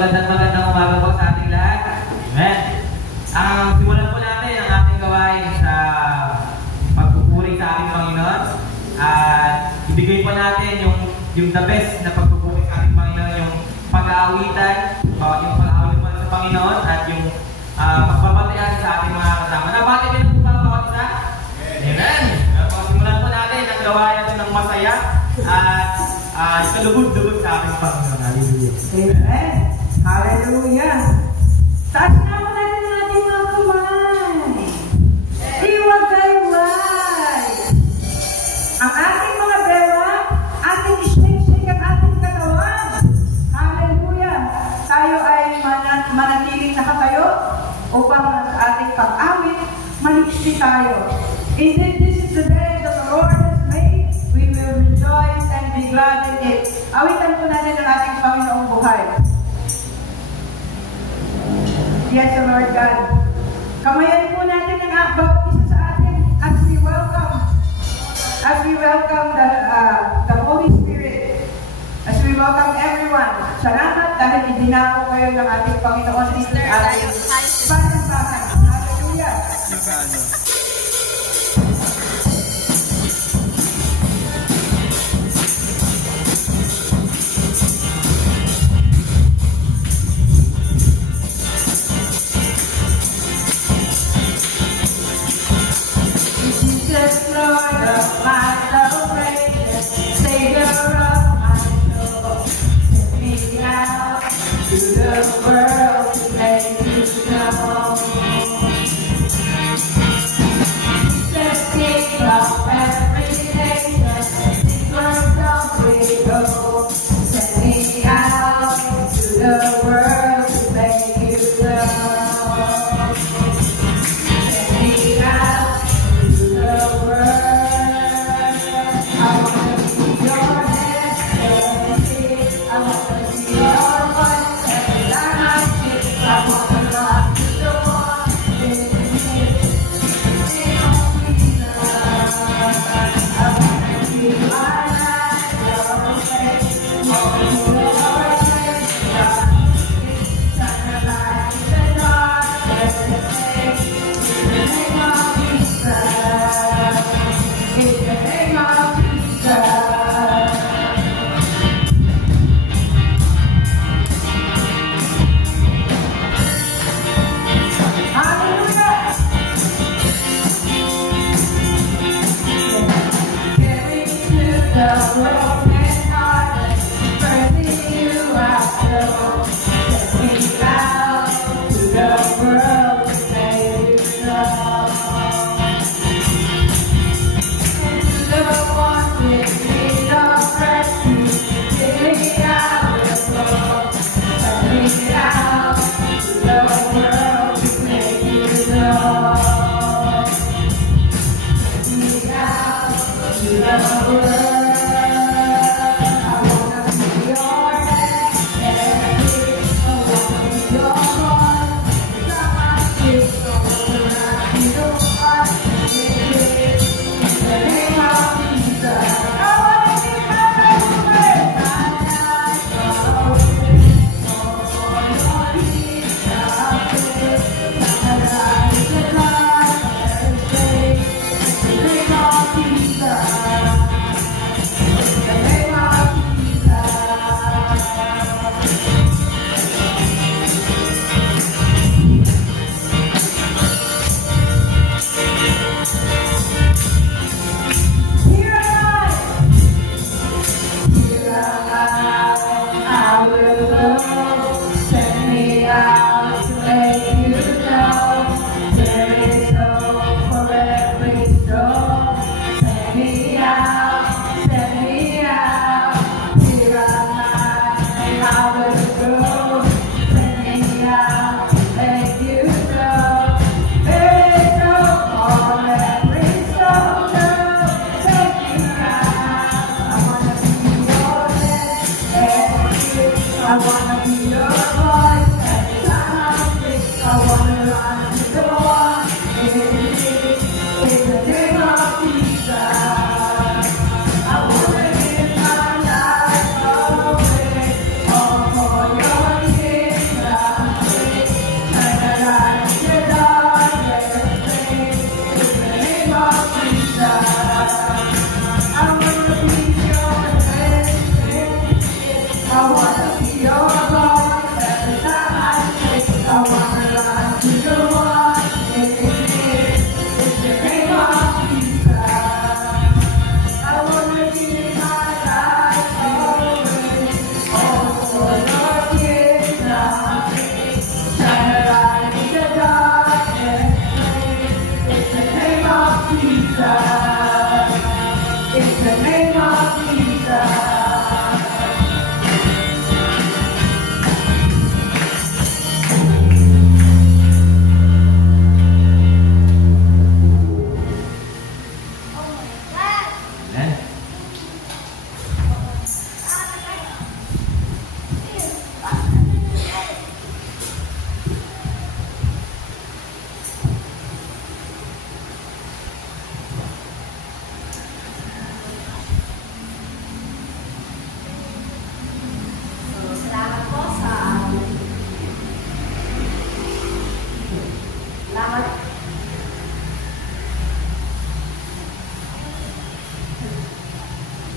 magandang umaga po sa ating lahat. Amen. Simulan po natin ang ating gawain sa pagpupuri sa ating Panginoon. At ibigay po natin yung the best na pagpupuri sa ating Panginoon, yung pag-aawitan, yung pag-aawit po sa Panginoon at yung pagbabatian sa ating mga kasama. Nabati din po ba bawat isa? Amen. Simulan po natin ang gawain ito ng masaya at kalugod-lugod sa ating Panginoon. Hallelujah. Amen. Hallelujah. Taas na po natin ang ating mga kamay. Iwagay-way. Ang ating mga bera, ating ising-sing ang ating katawan. Hallelujah. Tayo ay manatiling nakatayo upang sa ating pag-awit, maliksi tayo. Indeed, this is the day that the Lord has made. We will rejoice and be glad in it. Awitan po natin ang ating Panginoong buhay. Yes, O Lord God. Kamayan po natin ang bawat isa sa atin as we welcome the Holy Spirit, as we welcome everyone. Salamat dahil idinako kayo ng ating Panginoon sa ating panambahan. Hallelujah. Lord of my salvation, Savior of my soul, send me out to the world to make you known. The King of every nation, this world don't we go. Send me out to the world to make you known. Send me out. The world and heart,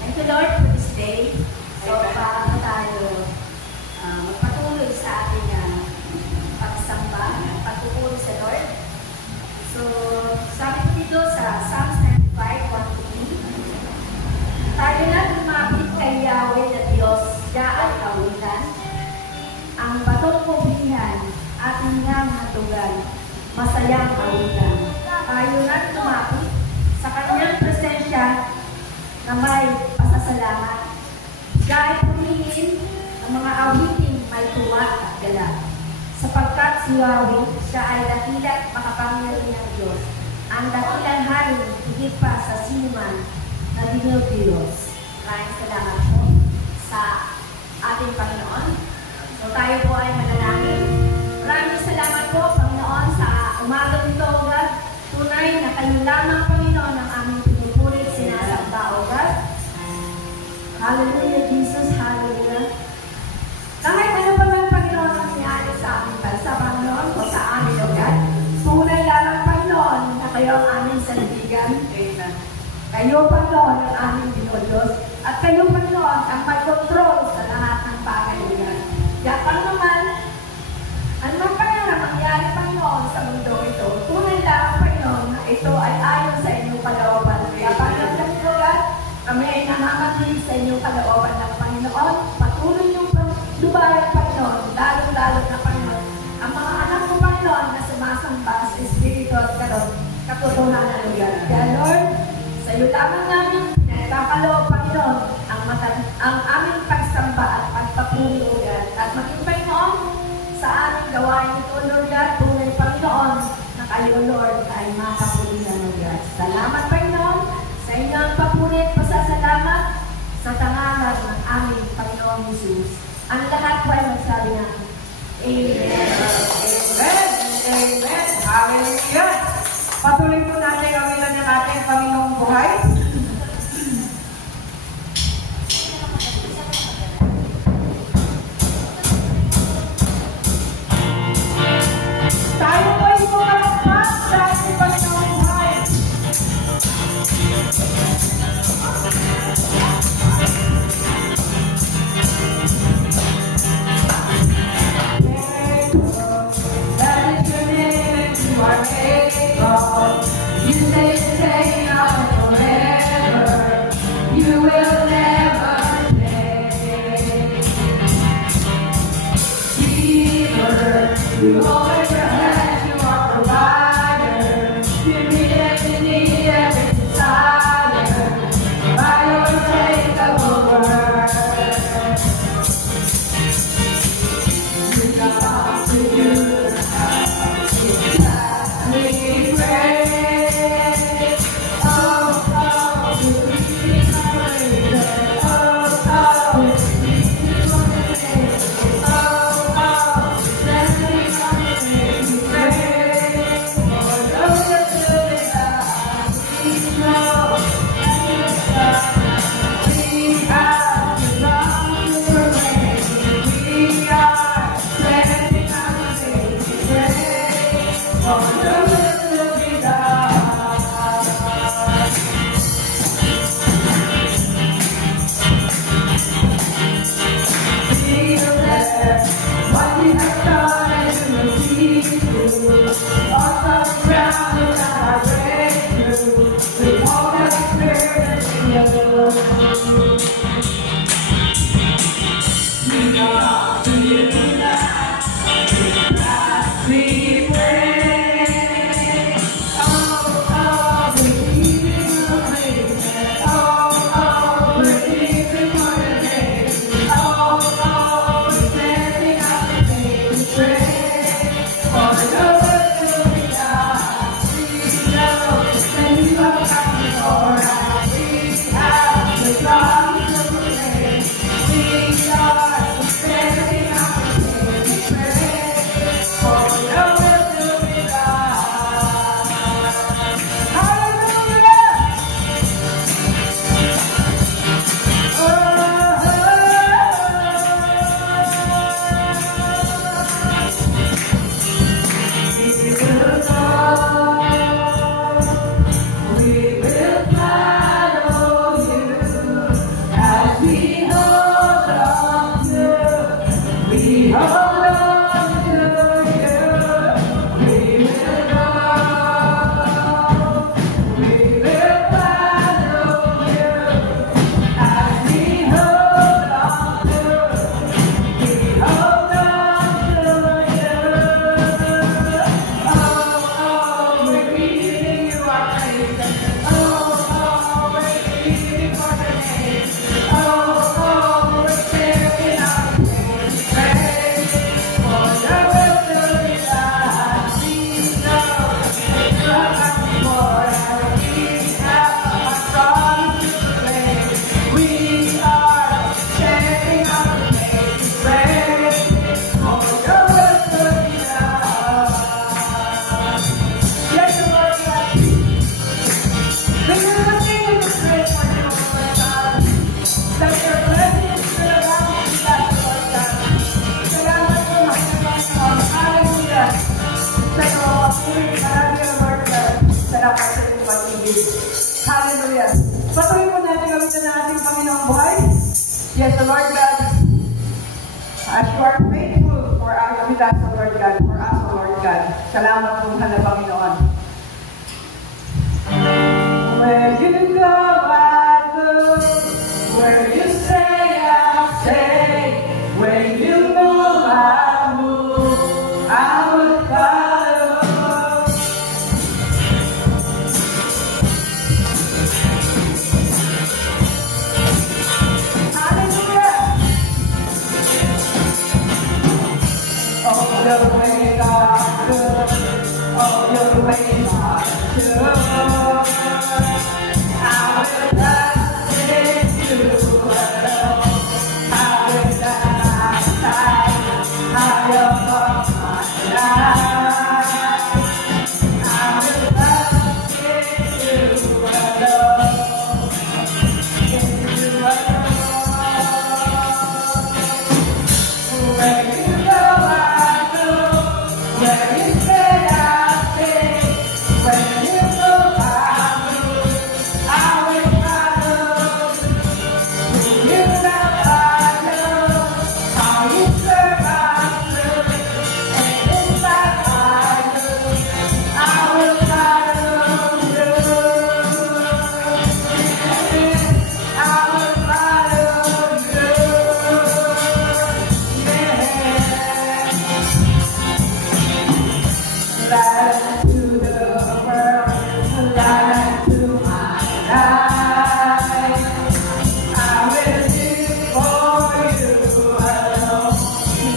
Thank you, Lord, for this day. So, paano tayo magpatuloy sa ating pagsamba, pagpupuri sa Lord. So, sabi ko dito sa Psalms 95:1-3, tayo na lumapit kay Yahweh na Diyos, siya ay kawitan. Ang batong kubihan, ating niyang hatugan, masayang kawitan. Tayo na lumapit sa kanyang presensya na may pasasalamat. Siya ay pumingin ng mga awiting may tuwa at gala. Sapagkat si Yahweh, siya ay dakila at makapangyarihang Diyos. Ang dakilang hari, higit pa sa sinuman na Diyos. Maraming salamat po sa ating Panginoon. So tayo po ay manalangin. Maraming salamat po, Panginoon, sa umaga nito, God. Tunay na kayo lamang, Panginoon, ang aming pinupurit, sinasamba, O God. Hallelujah, Jesus, hallelujah. Kahit ano pa man, Panginoon, ang nangyari sa aming bansa, Panginoon, o sa amin, O God. Tunay lamang, Panginoon, na kayo ang aming sandigan. Amen. Kayo, Panginoon, ang aming Diyos. At kayo, Panginoon, ang mag-control sa lahat ng bagay, O God. Kaya pa naman, ano pa na mangyari, Panginoon, sa mundo ito, tunay lamang, Panginoon, na ito ay ayon sa inyong kalooban. Kaya, Panginoon, O God, kami ay namamatig sa inyong kalooban ng Panginoon. Patuloy niyong lubayan, Panginoon, lalo-lalo na, Panginoon, ang mga anak ko, Panginoon, na sumasamba sa Espiritu at katotohanan, O God. Kaya, Lord, sa iyo lamang namin, nagkakaloob, Panginoon, ang aming pagsamba at pagpapuri, O God. At maging, Panginoon, sa aming gawain ito, Lord God, tunay, Panginoon, na kayo, Lord, ay makapulihan, O God. Salamat, Panginoon, sa inyong papulit, pasasalamat sa tangalan ng aming Panginoon Jesus. Ang lahat po ay magsabi na, Amen. Amen. Amen. Hallelujah. Patuloy po natin ang ilan ng ating Panginoong buhay. Tayo po ay pumalakpak sa ating Panginoong buhay. That is your name, you are faithful. You say the same now and forever. You will never change. Keeper, you always ahead, you are provider. You meet every need, every desire. By your unshakable word. We come to you. We pray. Oh, oh, we need praise. Oh, oh, we need praise. Oh, oh, let me come in. Hallelujah. Patuloy po natin gamitin ang ating Panginoong buhay. Yes, the Lord God, as you are faithful for us, with us, the Lord God, for us, the Lord God. Salamat po, mahal na Panginoon. Where you go, I go. Where you say, I stay. Where you move, I move. I will follow. Hallelujah. Oh, the way God does. Oh, the way God does. I will trust in you alone. I will not hide. I will not hide. I will trust in you alone. In you alone. Where you go, I go. Where you stay, I stay. Where you move, I move. I will follow. You know I know how you survive through. And inside I know I will follow you. I will follow you. Yeah. Light to the world, light to my life. I will live for you alone.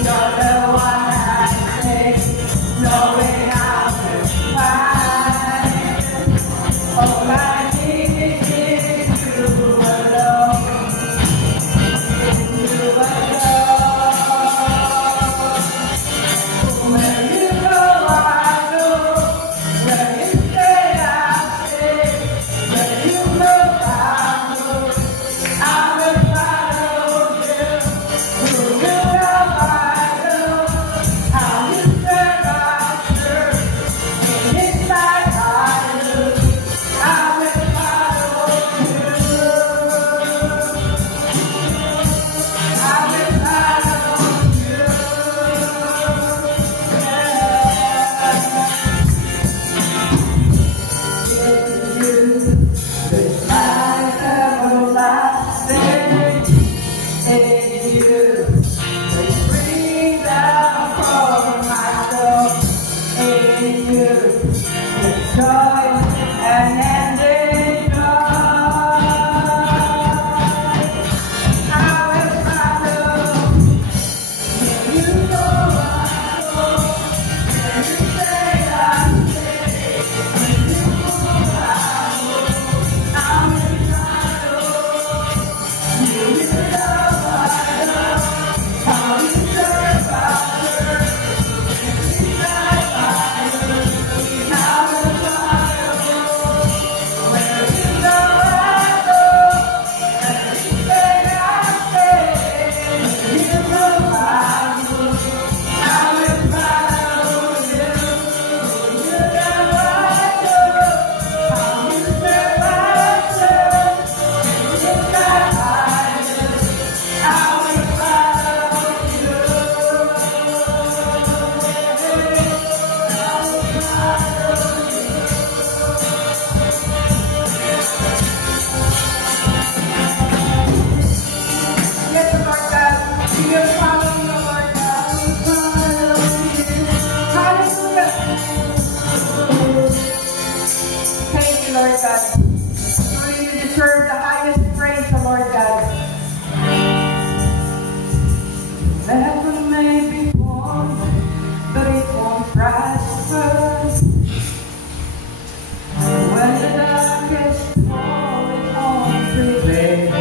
You're the one I take, knowing I will find. All I need is you alone. You alone. Where you go, I go. Where you stay, I stay. Where you move, I move. I will follow you. You know I know how you survive through. And inside I know I will follow you. I will follow you. In you, there's life everlasting. In you, there's freedom for my soul. In you, there's joy and ending joy. I will follow. You know I go. Where you say I stay. When you move, I move. I will follow. You know I know how you survive. Inside I know I will follow. Where you go, I go. Where you stay, I stay. When you move, I move. I will follow you. You know I know how you survive. Inside I know I will follow you. Yes, Lord God, we will follow you, Lord God. We follow you. Hallelujah. Thank you, Lord God. Truly, you deserve the highest praise, Lord God. Weapon may be formed, but it won't prosper. When the darkest fall, it won't prevail.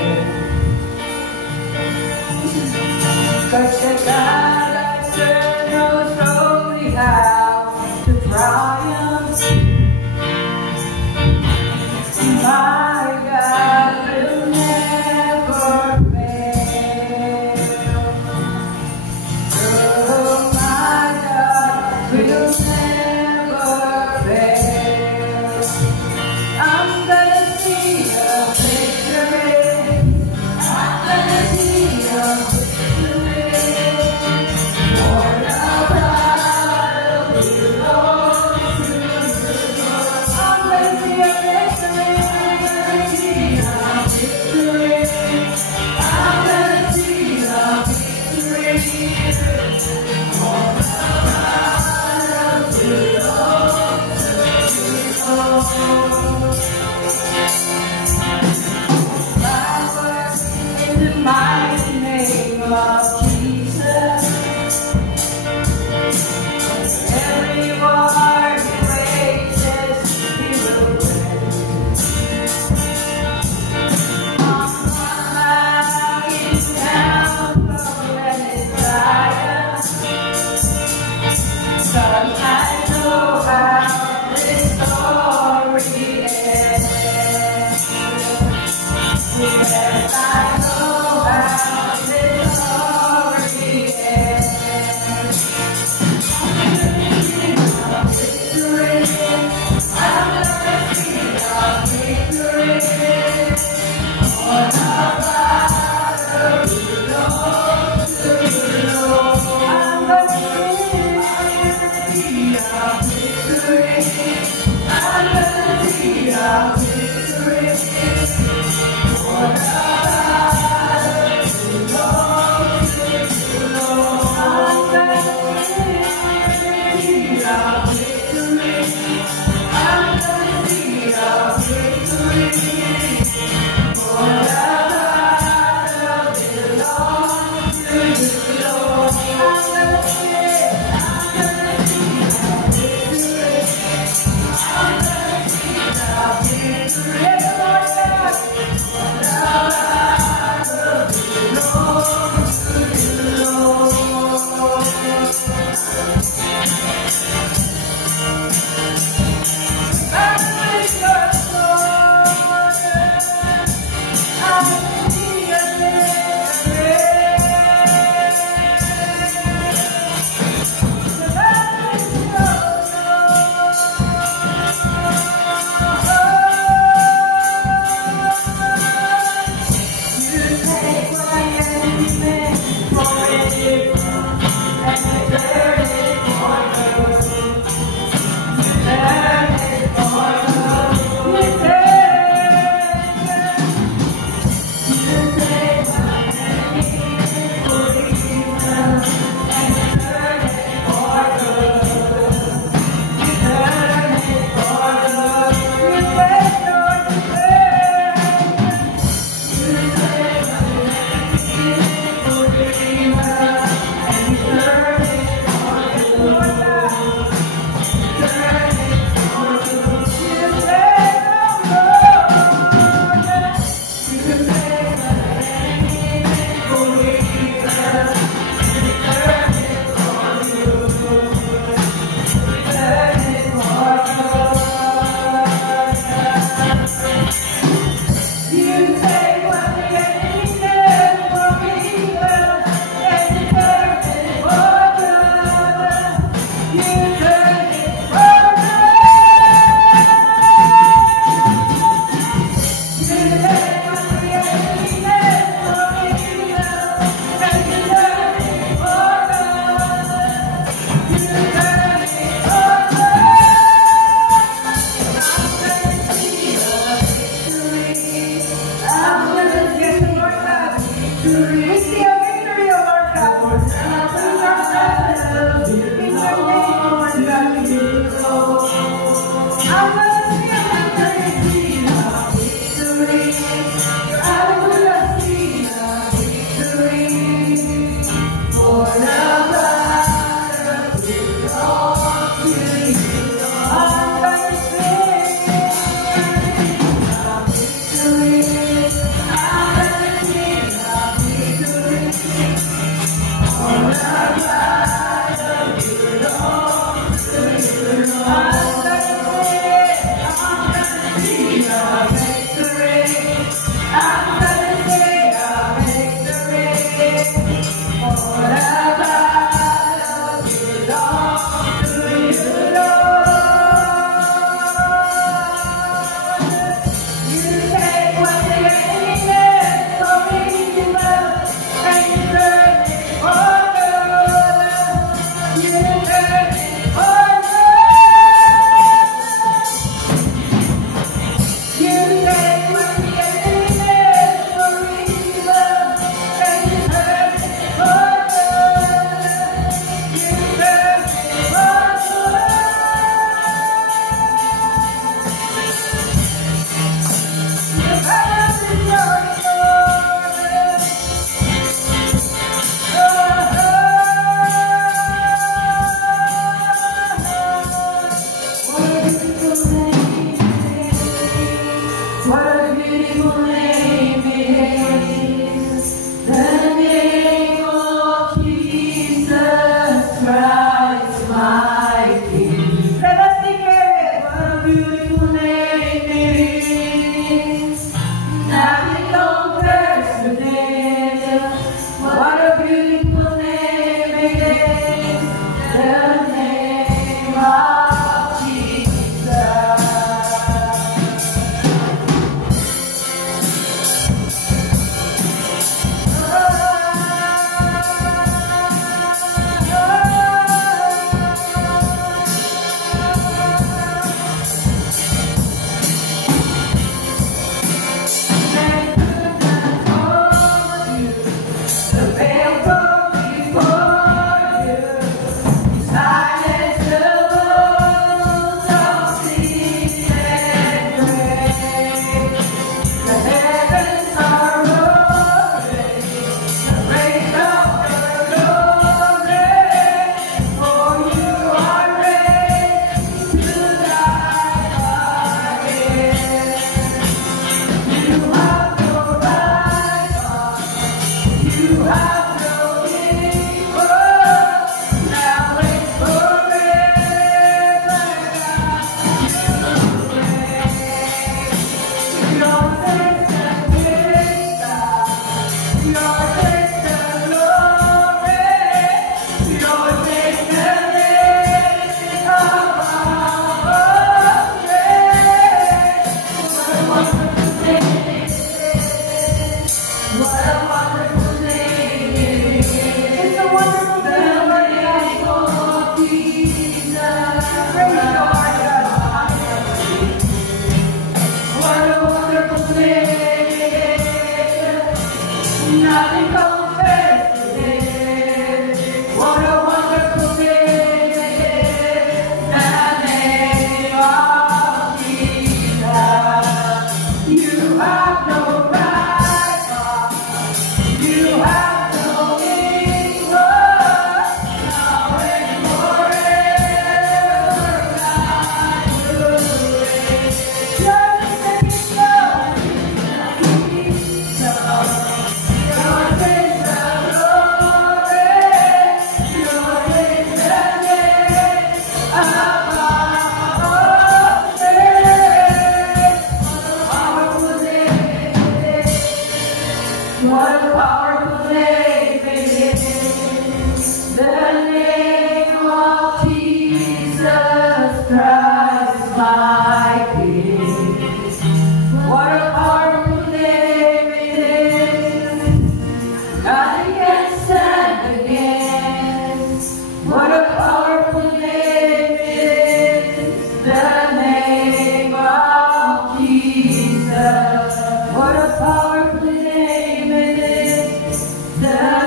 'Cause the God I serve knows only how to triumph. My God will never fail. Oh, my God will never fail. I'm gonna sing Forever.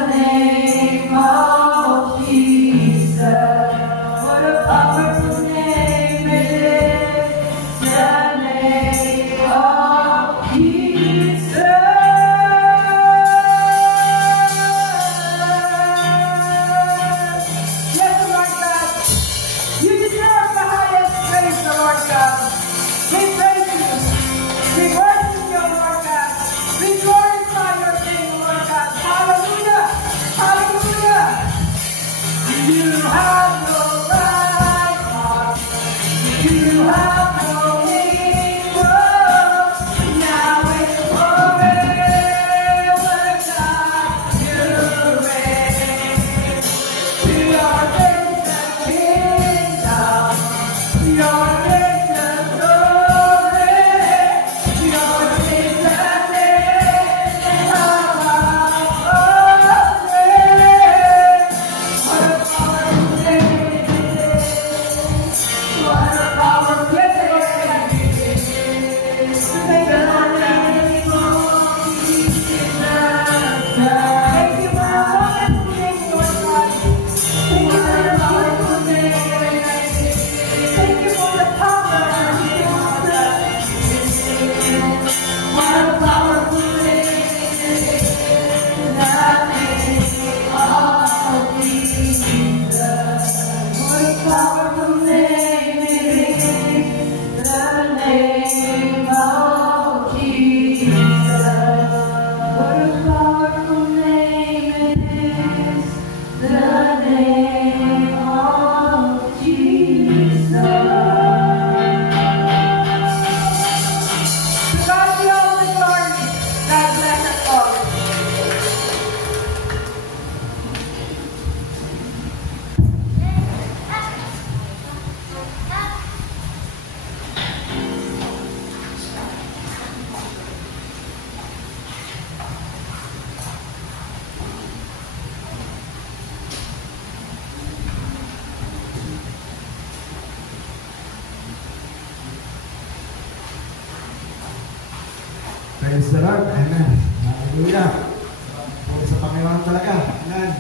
name of Jesus. What a powerful name it is. The name of Jesus. Yes, Lord God. You deserve the highest praise, Lord God. We praise you. We worship you, Lord God. We glorify your name, Lord God. Hallelujah. Hallelujah. You have no rival. You have no equal. Now and forever, God, you reign. We are in the kingdom. Your name is glory. Your name is name of our praise. What a powerful name it is. What a powerful name it is. Thank you, Lord. Thank you, for a wonderful name, Lord God. Thank you for a powerful name. Thank you for the power of your name. What a powerful name it is. The name of Jesus. What a powerful name it is. The name of Jesus. What a powerful name it is. The name of Jesus. To God be all the glory. God bless us all. Praise the Lord. Amen. Hallelujah. Puro sa Panginoon talaga. Amen.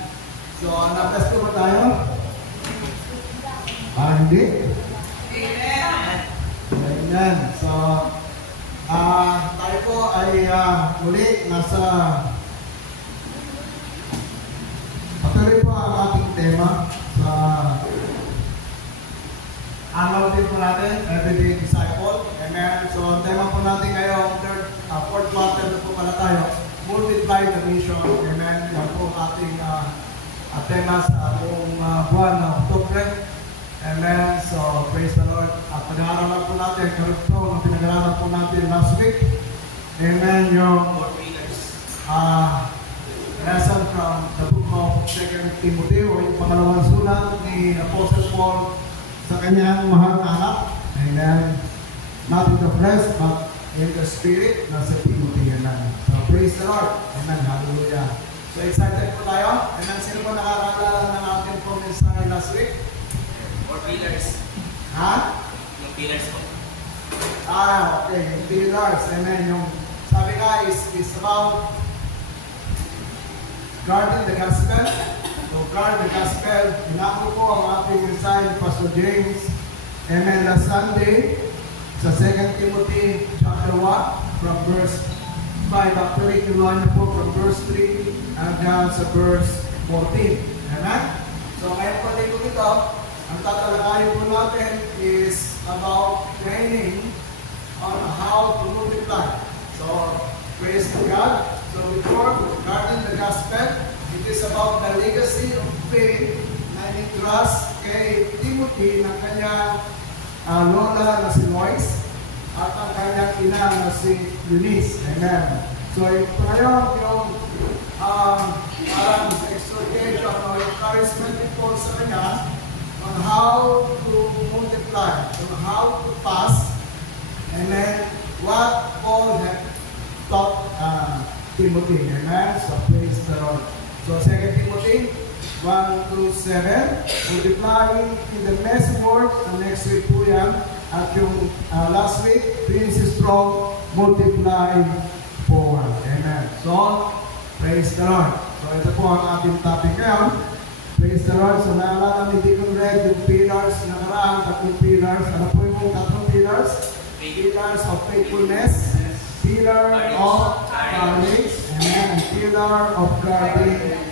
So, na-bless po ba tayo? Hindi? Amen. So, tayo po ay muli nasa patuloy po ang ating tema sa annual din po natin, Everyday Disciple. Amen. So, ang tema po natin ngayon, fourth quarter na po pala tayo, multiply the mission. Amen. Yan po ang ating tema sa buong buwan ng Oktubre. Amen. So, praise the Lord. At pag-aaralan po natin, karugto ng pinag-aaralan po natin last week. Amen. Yung lesson from the book of 2 Timothy o yung pangalawang sulat ni Apostle Paul sa kanyang mahal na anak. Amen. Not in the flesh, but in the spirit, nasa Timothy. Amen. So, praise the Lord. Amen. Hallelujah. So, excited po tayo. Amen. Sino po nakakaalala ng ating pong mensahe last week? Or pillars. Ha? Yung pillars po. Okay. Yung pillars. Amen. Yung sabi nga is about guarding the gospel. So, guard the gospel. Inako po ang ating mensahe ni Pastor James. Amen. Last Sunday, sa 2 Timothy chapter 1, from verse 5. Actually, kinuha niyo po from verse 3 hanggang sa verse 14. Amen? So, ngayon po dito ito, ang tatalakayin po natin is about training on how to multiply. So, praise to God. So, before guarding the gospel, it is about the legacy of faith na in-trust kay Timothy ng kanyang lola na si Lois at ang kanyang ina na si Eunice. Amen. So, ngayon yung parang exhortation o encouragement ni Paul sa kanya on how to multiply, on how to pass, and then what Paul had taught Timothy. Amen. So, praise the Lord. So, 2 Timothy 1-7, multiplying in the message word. Next week po yan. At yung last week, finish strong, multiply forward. Amen. So, praise the Lord. So ito po ang ating topic ngayon. Praise the Lord. So naalala ni Deacon Red yung pillars, nakaraan, tatlong pillars. Ano po yung tatlong pillars? Pillars of faithfulness, pillar of courage, and pillar of guarding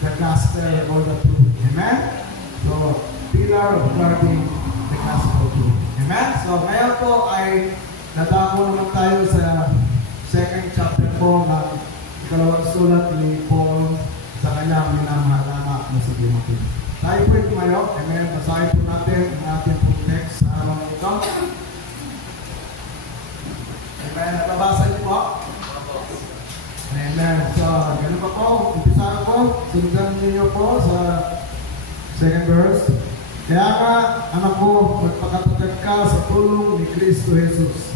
the gospel or the truth. Amen? So, pillar of guarding the gospel truth. Amen? So, ngayon po ay nadako naman tayo sa second chapter po ng ikalawang sulat ni Paul sa kanyang minamahal na anak na si Timothy. Tayo po tumayo. Amen? Basahin po natin ang ating pong text sa araw nito. Amen? Nababasa niyo po? Amen. So, ganun pa po. Umpisa po. Sundan niyo po sa second verse. Kaya nga, anak ko, magpakatatag ka sa tulong ni Kristo Jesus.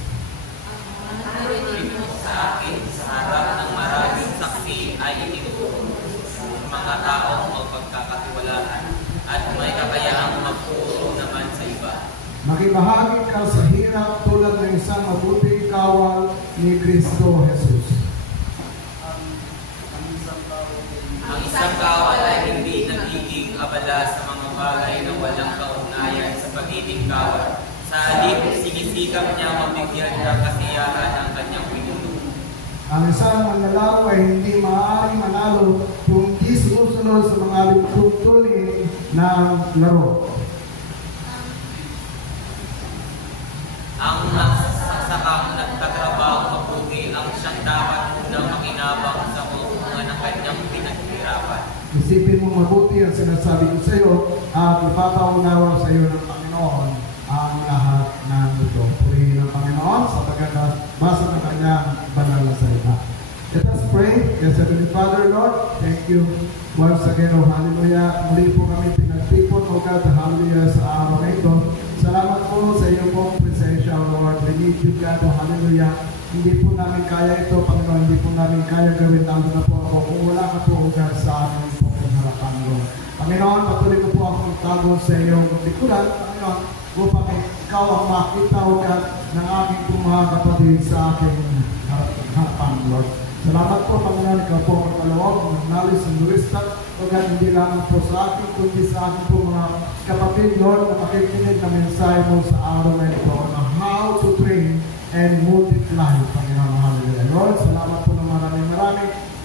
Ang narinig mo sa akin sa harap ng maraming saksi ay itinuturo ng mga taong magpagkakatiwalaan at may kakayaang magturo naman sa iba. Makibahagi ka sa hirap tulad ng isang mabuting kawal ni Kristo Jesus. Ang isang kawal ay hindi nagiging abala sa mga bagay na walang kaugnayan sa pagiging kawal. Sa halip, sinisikap niya mabigyan ng kasiyahan ang kanyang pinuno. Ang isang manlalaro ay hindi maaaring manalo kung di sumusunod sa mga tuntunin ng laro. Ang nagsasakang nagtatrabaho mabuti ang siyang dapat unang makinabang sa kukungan ng kanyang pinaghirapan. Isipin mo mabuti ang sinasabi ko sa iyo at ipapaunawa sa iyo ng Panginoon ang lahat ng ito. Purihin ang Panginoon sa pagkakabasa ng kanyang banal na salita. Let us pray. Yes, Heavenly Father, Lord, thank you once again, oh hallelujah. Muli po kami pinagtipon, oh God, hallelujah, sa araw na ito. Salamat po sa iyo pong presensya, Lord. We need you, God, oh hallelujah. Hindi po namin kaya ito, Panginoon. Hindi po namin kaya gawin, lalo na po ako. Kung wala ka po, oh God, sa amin po kung harapan, Lord. Panginoon, patuloy ko po akong tago sa iyong likuran, Panginoon, upang ikaw ang makita, oh God, ng aking pong mga kapatid sa aking harapan, Lord. Salamat po, Panginoon, ikaw po ang kalawag, ang knowledge and wisdom, o God, hindi lamang po sa akin, kundi sa akin po mga kapatid, Lord, na makikinig na mensahe mo sa araw na ito on how to train and multiply, Panginoon, hallelujah. Lord, salamat po ng maraming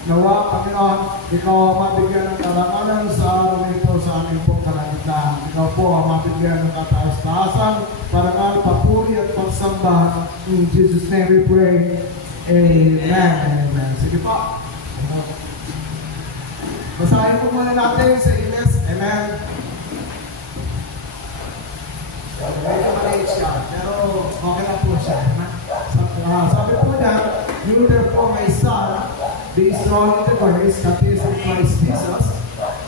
nawa, Panginoon, ikaw ang mabigyan ng karangalan sa araw na ito sa aming pong kalangitan. Ikaw po ang mabigyan ng kataas-taasan, parangal, papuri at pagsamba. In Jesus' name we pray. Amen. Amen. Sige po. Basahin po muna natin sa Ingles. Amen. Medyo maliit siya, pero okay na po siya. Sabi po niya, you therefore my son, be strong in the grace that is in Christ Jesus,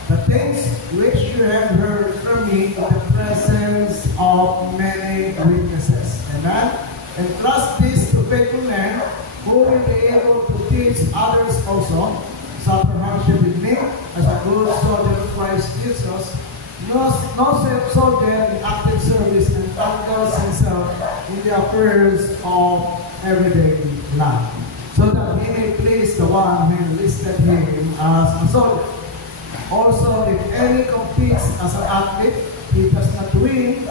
the things which you have heard from me in the presence of many witnesses. Amen. And trust this to faithful men who will be able to teach others also. Suffer hardship with me as a good soldier of Christ Jesus. No soldier in active service entangles himself in the affairs of everyday life, so that he may please the one who enlisted him as a soldier. Also, if any competes as an athlete, he does not win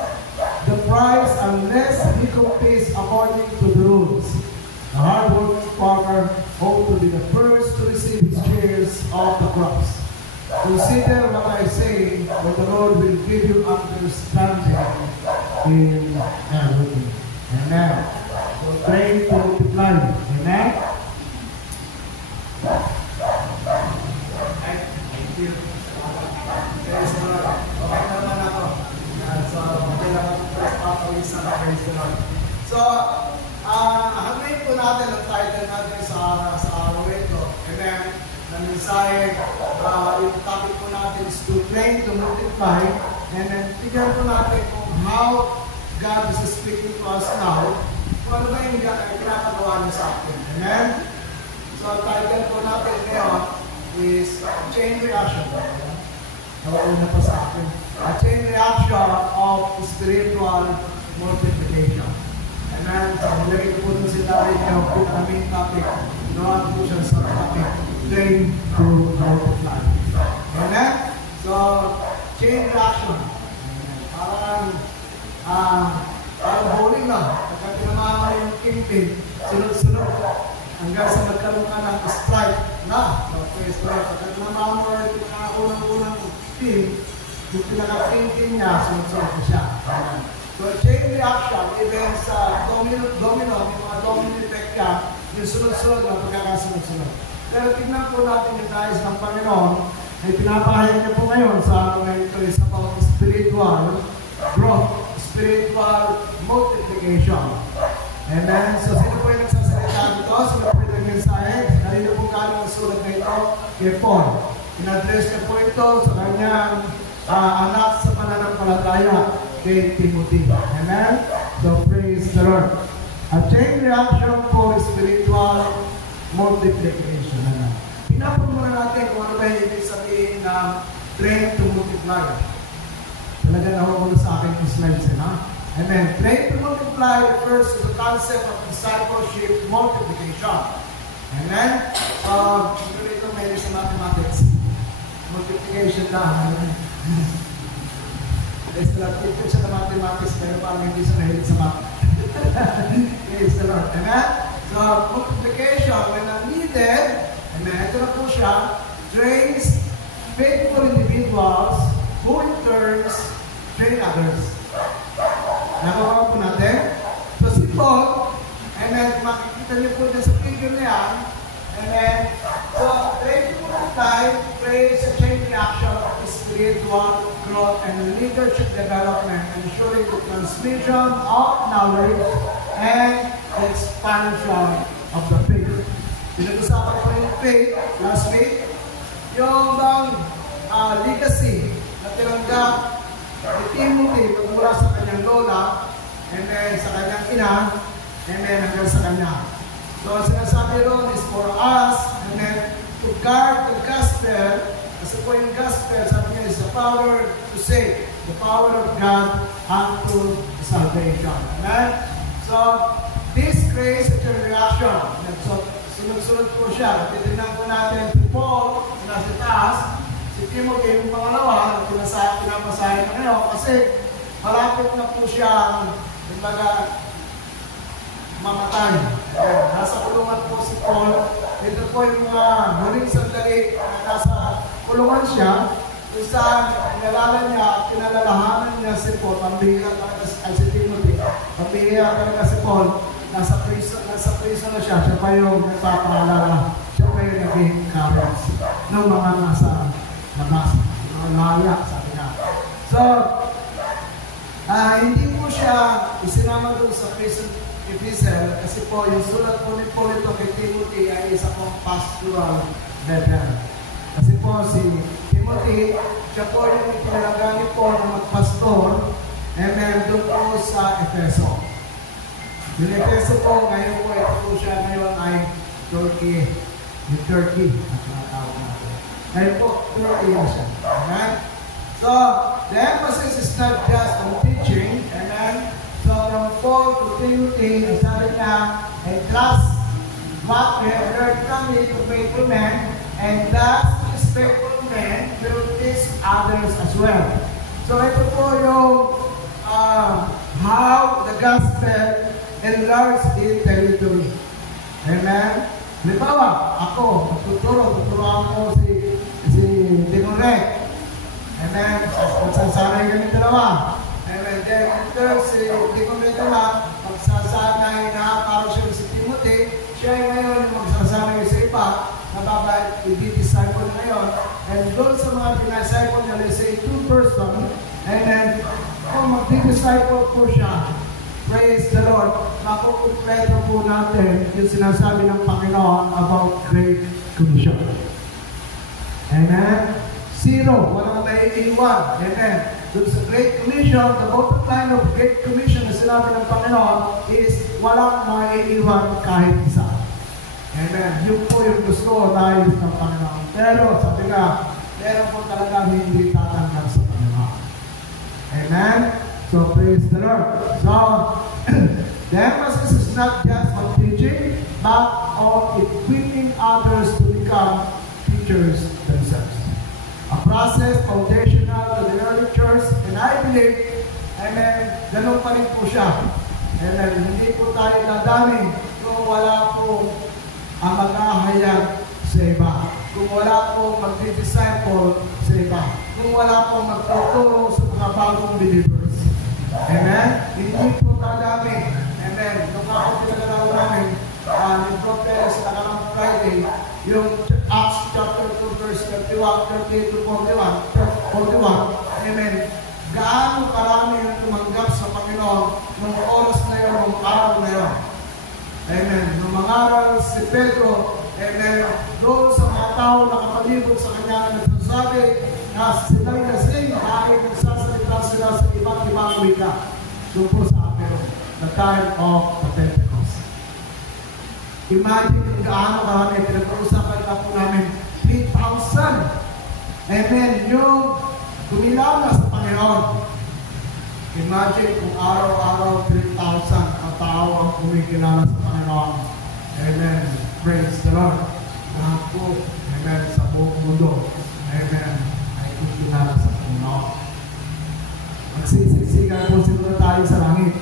the prize unless he competes according to the rules. The hard-working farmer ought to be the first to receive his shares of the crops. Consider what I say, for the Lord will give you understanding in everything. Amen. So pray to multiply. Amen. Thank you. Praise the Lord. Okay naman ako. So, okay lang ako. Papawisan na. Praise the Lord. So, hanggang po natin ang title natin sa araw ito. Amen. Na mensahe, yung topic po natin is to train, to multiply, and then tignan po natin kung how God is speaking to us now, kung ano ba yung pinapagawa niya sa atin. Amen? So, ang title po natin ngayon is Chain Reaction. Nauna pa sa akin. A chain reaction of spiritual multiplication. Amen? So, nilagay ko po dun sila rin yung main topic. Noon po siya sa topic. train to multiply. Amen? So, chain reaction. Parang bowling lang. Pagka tinamama yung kingpin, sunod-sunod. Hanggang sa magkaroon ka ng strike na. So, praise the Lord. Pagka tinamama mo yung unang-unang team, yung pinaka-kingpin niya, sunod-sunod na siya. So, chain reaction, even sa domino, may mga domino effect ka, yung sunod-sunod na pagkakasunod-sunod. Pero tignan po natin yung nais ng Panginoon, ay pinapahayag niya po ngayon sa mga ito is about spiritual growth, spiritual multiplication. Amen? So, sino po yung nagsasalita dito? Sino po yung mensahe? Narino po galing ang sulat na ito kay Paul. In-address niya po ito sa kanyang anak sa pananampalataya kay Timothy. Amen? So, praise the Lord. A chain reaction for spiritual multiplication. Pinapon muna natin kung ano ba yung ibig sabihin ng train to multiply. Talaga nahuhulog sa akin yung slides. Amen. Train to multiply refers to the concept of discipleship multiplication. Amen. Ito may sa mathematics. Multiplication lang. Praise the Lord. Ito siya na mathematics pero parang hindi siya nahilig sa math. Praise the Lord. Amen. So, multiplication, when needed, amen, ito na po siya, trains faithful individuals who in turns train others. Nakawa po natin. So, si Paul, amen, makikita niyo po dyan sa figure na yan, amen, so, train to multiply, praise a chain reaction of spiritual growth and leadership development, ensuring the transmission of knowledge and expansion of the faith. Pinag-usapan ko yung faith last week, yung legacy na tinanggap ni Timothy mula sa kanyang lola, and then sa kanyang ina, and then hanggang sa kanya. So, sinasabi ron is for us, and then to guard the gospel, kasi po yung gospel, sabi niya, is the power to save, the power of God unto salvation. Amen? So, this creates a chain reaction. So, sunod-sunod po siya. Titignan po natin si Paul, na nasa taas, si Timothy, yung pangalawa, na pinapasahin na ngayon, kasi malapit na po siya, kumbaga, mamatay. Nasa kulungan po si Paul. Ito po yung mga huling sandali na nasa kulungan siya, kung saan inalala niya, pinalalahanan niya si Paul, pambihira talaga si Timothy, pambihira talaga si Paul, nasa prison na siya pa yung nagpapaalala, siya pa yung naging carrots ng mga nasa labas, mga laya, sabi niya. So, hindi po siya isinama doon sa prison epistle, kasi po yung sulat po ni Paul ito kay Timothy ay isa pong pastoral letter. Kasi po si Timothy, siya po yung ipinalagaan po na magpastor, and then doon po sa Efeso. Yung Efeso po, ngayon po, ito po siya ngayon ay Turkey. Yung Turkey, at nakatawag natin. Ngayon po, Turkey na siya. Amen? So, the emphasis is not just on teaching, amen? So, from Paul to Timothy, sabi niya, and thus, what we have learned from me to faithful men, and thus, these faithful men will teach others as well. So, ito po yung how the gospel enlarge the territory. Amen? Halimbawa, ako, tuturuan ko si Deacon Rek. Amen? Magsasanay kami dalawa. Amen? Then, after si Deacon Rek naman, magsasanay na para siya si Timothy, siya ngayon yung magsasanay sa iba, na i-disciple na ngayon. And doon sa mga pinasciple niya, let's say 2 person, and then, kung mag-disciple po siya, praise the Lord, makukumpleto po natin yung sinasabi ng Panginoon about Great Commission. Amen? 0, walang naiiwan. Amen? Doon sa Great Commission, the bottom line of Great Commission na sinabi ng Panginoon is walang maiiwan kahit isa. Amen? Yun po yung gusto nais ng Panginoon. Pero sabi nga, meron po talaga hindi tatanggal sa Panginoon. Amen? So, praise the Lord. So, the emphasis is not just on teaching, but on equipping others to become preachers themselves. A process foundational to the early church, and I believe, amen, ganun pa rin po siya. Amen, hindi po tayo dadami kung wala po ang mag-ahayag sa iba. Kung wala po mag-disciple sa iba. Kung wala po magtuturo sa mga bagong believers. Amen? Hindi po dadami. Amen. Nung ako pinagalaw namin, ni Bro Perez na karang Friday, yung Acts chapter 2 verse 31, 30 to 41, amen, gaano karami yung tumanggap sa Panginoon nung oras na yun, nung araw na yun. Amen. Nung mangaral si Pedro, amen, doon sa mga tao na kapalibot sa kanya na nagsasabi na sila'y lasing dahil nagsasalita sila sa iba't ibang wika. Doon po sa Apero, the time of the Pentecost. Imagine kung gaano karami, pinag-uusapan na po namin, 3,000. Amen. Yung tumilaw na sa Panginoon. Imagine kung araw-araw 3,000 ang tao ang kumikilala sa Panginoon. Amen. Praise the Lord. Lahat po, amen, sa buong mundo, amen, ay kumikilala sa Panginoon. Magsisiksikan po siguro tayo sa langit.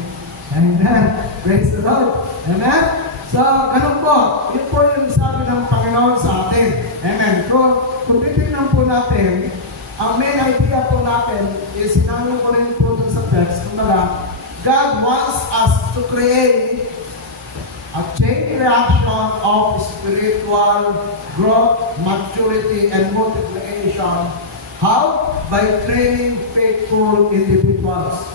Amen. Praise the Lord. Amen. So, ganun po. Yun po yung sabi ng Panginoon sa atin. Amen. Kung titignan po natin, ang main idea po natin is sinabi ko rin po dun sa text, kumbaga, God wants us to create a chain reaction of spiritual growth, maturity, and multiplication. How? By training faithful individuals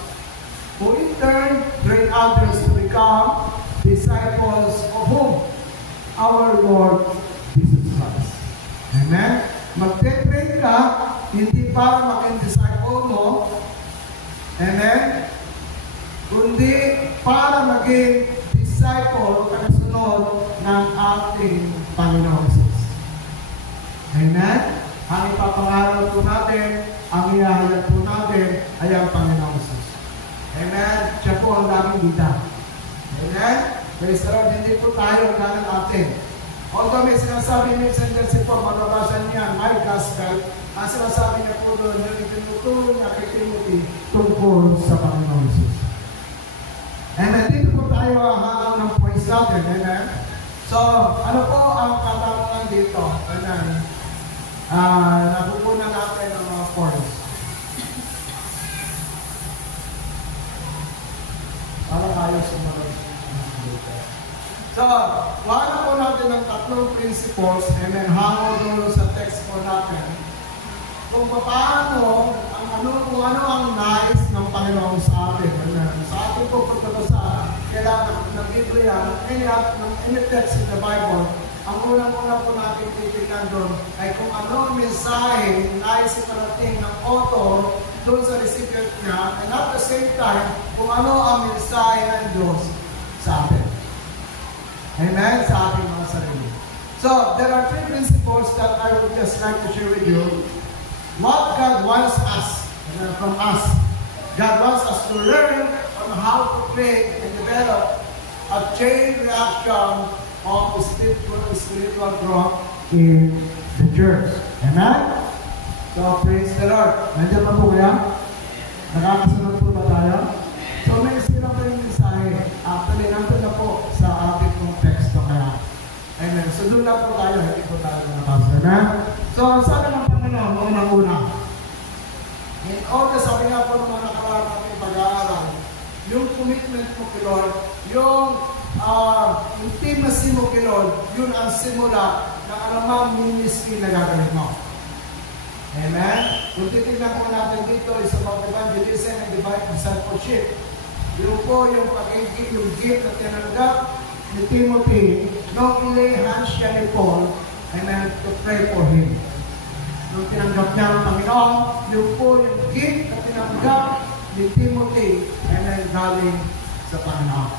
who in turn train others to become disciples of whom? Our Lord Jesus Christ. Amen? Magte-train ka, hindi para maging disciple mo, amen? Kundi para maging disciple kasunod ng ating Panginoon Jesus. Amen? Ang ipapangaral po natin, ang ihahayag po natin ay ang Panginoon Jesus. Amen? Siya po ang daming bida. Amen? Praise the Lord, hindi po tayo ang daming atin. Although may sinasabi minsan dyan si Paul, magabasa niya, my gospel, ang sinasabi niya po doon, yung itinuturo niya kay Timothy tungkol sa Panginoon Jesus. Amen. Dito po tayo hanggang ng points natin. Amen. So, ano po ang katanungan dito? Amen. Napupunan natin ang mga points. Para tayo sumunod. So, wala po natin ng tatlong principles, amen, hango doon sa text po natin. Kung paano, kung ano ang nais ng Panginoon sa atin. Amen. Sa ating po pagkabasa, kailangan ng Biblia, ng any text in the Bible, ang unang-una po natin titignan doon ay kung ano ang mensahe nais iparating ng author doon sa recipient niya, and at the same time, kung ano ang mensahe ng Diyos sa atin. Amen? Sa ating mga sarili. So, there are three principles that I would just like to share with you. What God wants us, from us. God wants us to learn on how to create and develop a chain reaction of spiritual growth in the church. Amen? So, praise the Lord. Nandiyan pa po kaya? Nakakasunod po ba tayo? So, may sila pa yung mensahe. Actually, nandun na po sa ating kong teksto kaya. Amen. So, doon lang po tayo. Hindi po tayo nakapasa. Amen? So, sabi ng Panginoon, unang-una, in order, sabi nga po ng mga nakaraan natin pag-aaral, yung commitment mo kay Lord, yung intimacy mo kay Lord, yun ang simula ng anumang ministry na gagawin mo. Amen? Kung titignan po natin dito is about evangelism and divine discipleship. Yun po yung pag-ibig, yung gift na tinanggap ni Timothy nung ilay hands siya ni Paul, amen, to pray for him. Nung tinanggap niya ang Panginoon, yun po yung gift na tinanggap ni Timothy, amen, galing sa Panginoon.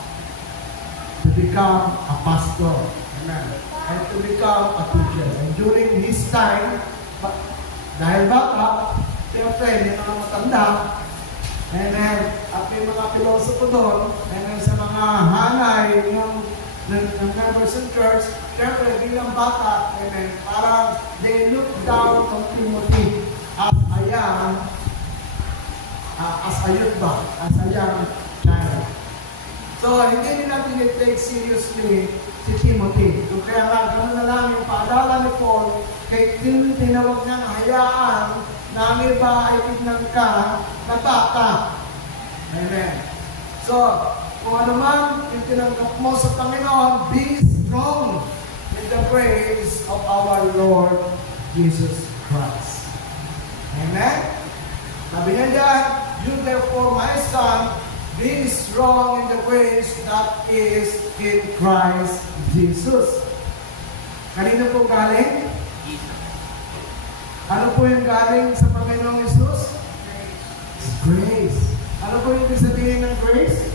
To become a pastor, amen, and to become a teacher. And during his time, dahil bata, siyempre, may mga matanda, amen, at may mga pilosopo doon, amen, sa mga hanay, yung ng members in church, syempre bilang bata, amen, parang they look down on Timothy as a young, as a youth ba, as a young child. So, hindi nila tinitake seriously si Timothy. So, kaya nga, gano'n na lang yung paalala ni Paul, kay Timothy na huwag niyang hayaan na ang iba ay tignan ka na bata. Amen. So, kung ano man yung tinanggap mo sa Panginoon, be strong in the praise of our Lord Jesus Christ. Amen? Sabi niya dyan, you therefore, my son, be strong in the grace that is in Christ Jesus. Kanino po galing? Ano po yung galing sa Panginoong Jesus? Grace. Ano po yung sabihin ng grace?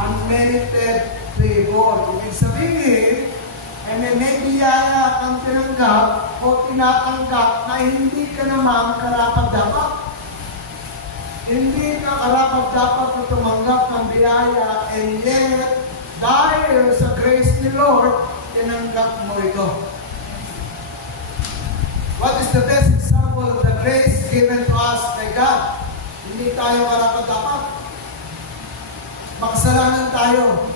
Unmerited favor. Ibig sabihin, may biyaya kang tinanggap o tinatanggap na hindi ka naman karapat-dapat. Hindi ka karapat-dapat na tumanggap ng biyaya, and yet, dahil sa grace ni Lord, tinanggap mo ito. What is the best example of the grace given to us by God? Hindi tayo karapat-dapat. Makasalanan tayo.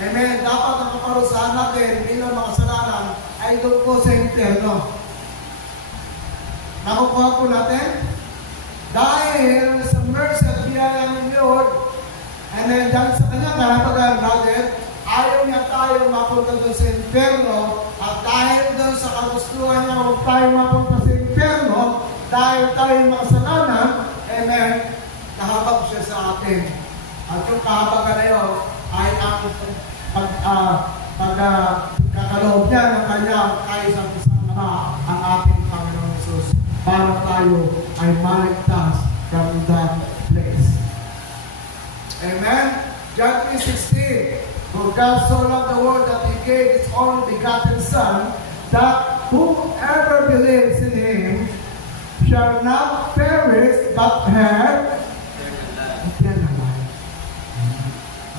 Amen. Dapat ang kaparusahan natin bilang makasalanan ay doon po sa impyerno. Nakukuha po natin? Dahil sa mercy at biyaya ng Lord, amen, dahil sa kanyang karapatan natin, ayaw niya tayo mapunta doon sa impyerno, at dahil doon sa kagustuhan niya, huwag tayo mapunta sa impyerno, dahil tayo makasalanan, amen, nahabag siya sa atin. At yung kahabagan na yun ay ang pagkakaloob niya ng kanyang kaisang-isang ang ating Panginoong Jesus para tayo ay maligtas from that place. Amen? John 3:16, for God so loved the world that He gave His only begotten Son, that whoever believes in Him shall not perish but have eternal life.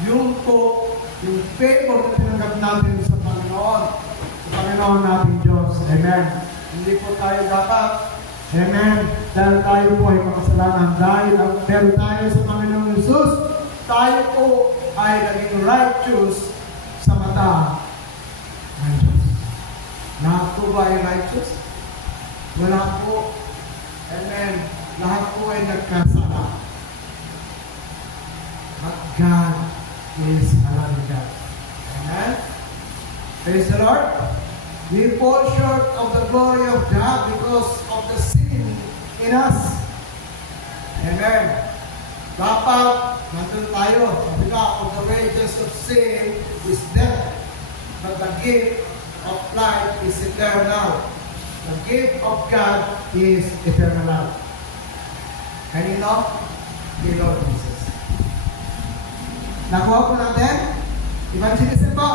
Yung po, yung favor na tinanggap natin sa Panginoon natin Diyos. Amen. Hindi po tayo dapat, amen, dahil tayo po ay makasalanan, pero tayo sa Panginoong Jesus, tayo po ay naging righteous sa mata ng Diyos. Lahat po ba ay righteous? Wala po. Amen. Lahat po ay nagkasala. But God is a loving God. Amen? Praise the Lord. We fall short of the glory of God because of the sin in us. Amen. Dapat, nandun tayo. Sabi nga, of the wages of sin is death. But the gift of life is eternal. The gift of God is eternal life. Kanino? The Lord Jesus. Nakuha po natin? Evangelism po.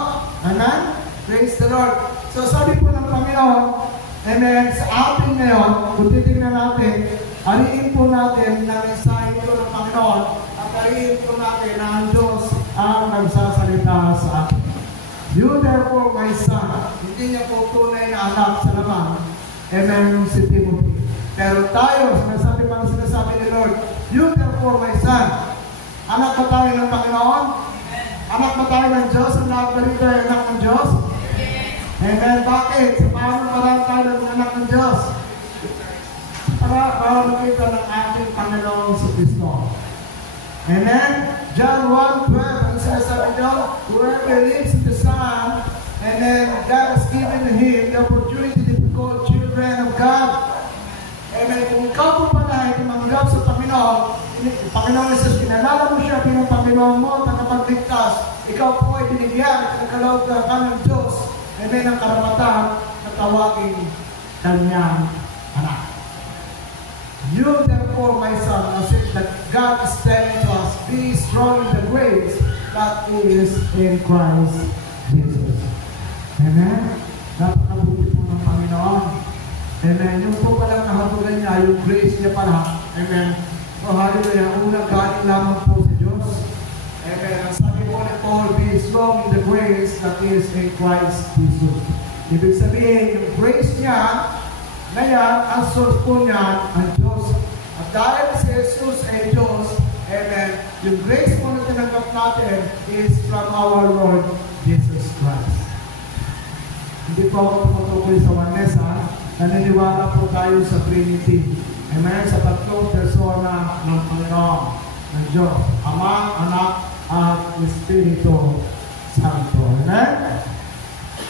Amen? Praise the Lord. So sabi po ng Panginoon, amen, sa atin ngayon, kung titignan natin, ariin po natin na mensahe ito ng Panginoon at ariin po natin na ang Diyos ang nagsasalita sa atin. You therefore, my son, hindi niya po tunay na anak sa laman, amen, si Timothy. Pero tayo, sinasabi ni Lord, you therefore, my son, anak ba tayo ng Panginoon? Anak ba tayo ng Diyos? Ang lahat ba rito ay anak ng Diyos? Amen. Bakit? Sa paano marami tayo ng anak ng Diyos? Para makita ng ating Panginoon sa Kristo. Amen? John 1:12, ang sinasabi doon, whoever lives in the Son, and then God has given him the opportunity to be called children of God. Amen. Kung ikaw po pala ay tumanggap sa Panginoon Jesus, kinalala mo siya bilang Panginoon mo, tagapagligtas, ikaw po ay binigyan at nagkaloob ka ng Diyos, amen, ang karapatan na tawagin kanyang anak. You therefore, my son, as if that God is telling to us, be strong in the grace that is in Christ Jesus. Amen? Napakabuti po ng Panginoon. Amen. Yung po palang nahabulan niya, yung grace niya pala. Amen. So, hallelujah. Unang galing lamang po sa Diyos. Amen. Ang sabi po ni Paul, be be strong in the grace that is in Christ Jesus. Ibig sabihin, yung grace niya, na yan, ang source po niya, ang Diyos. At dahil si Jesus ay Diyos, amen, yung grace po na tinanggap natin is from our Lord Jesus Christ. Hindi po ako tumutukoy sa oneness, ha? Naniniwala po tayo sa Trinity. Amen, sa tatlong persona ng Panginoon, ng Diyos, Ama, Anak, at Espiritu Santo. Amen?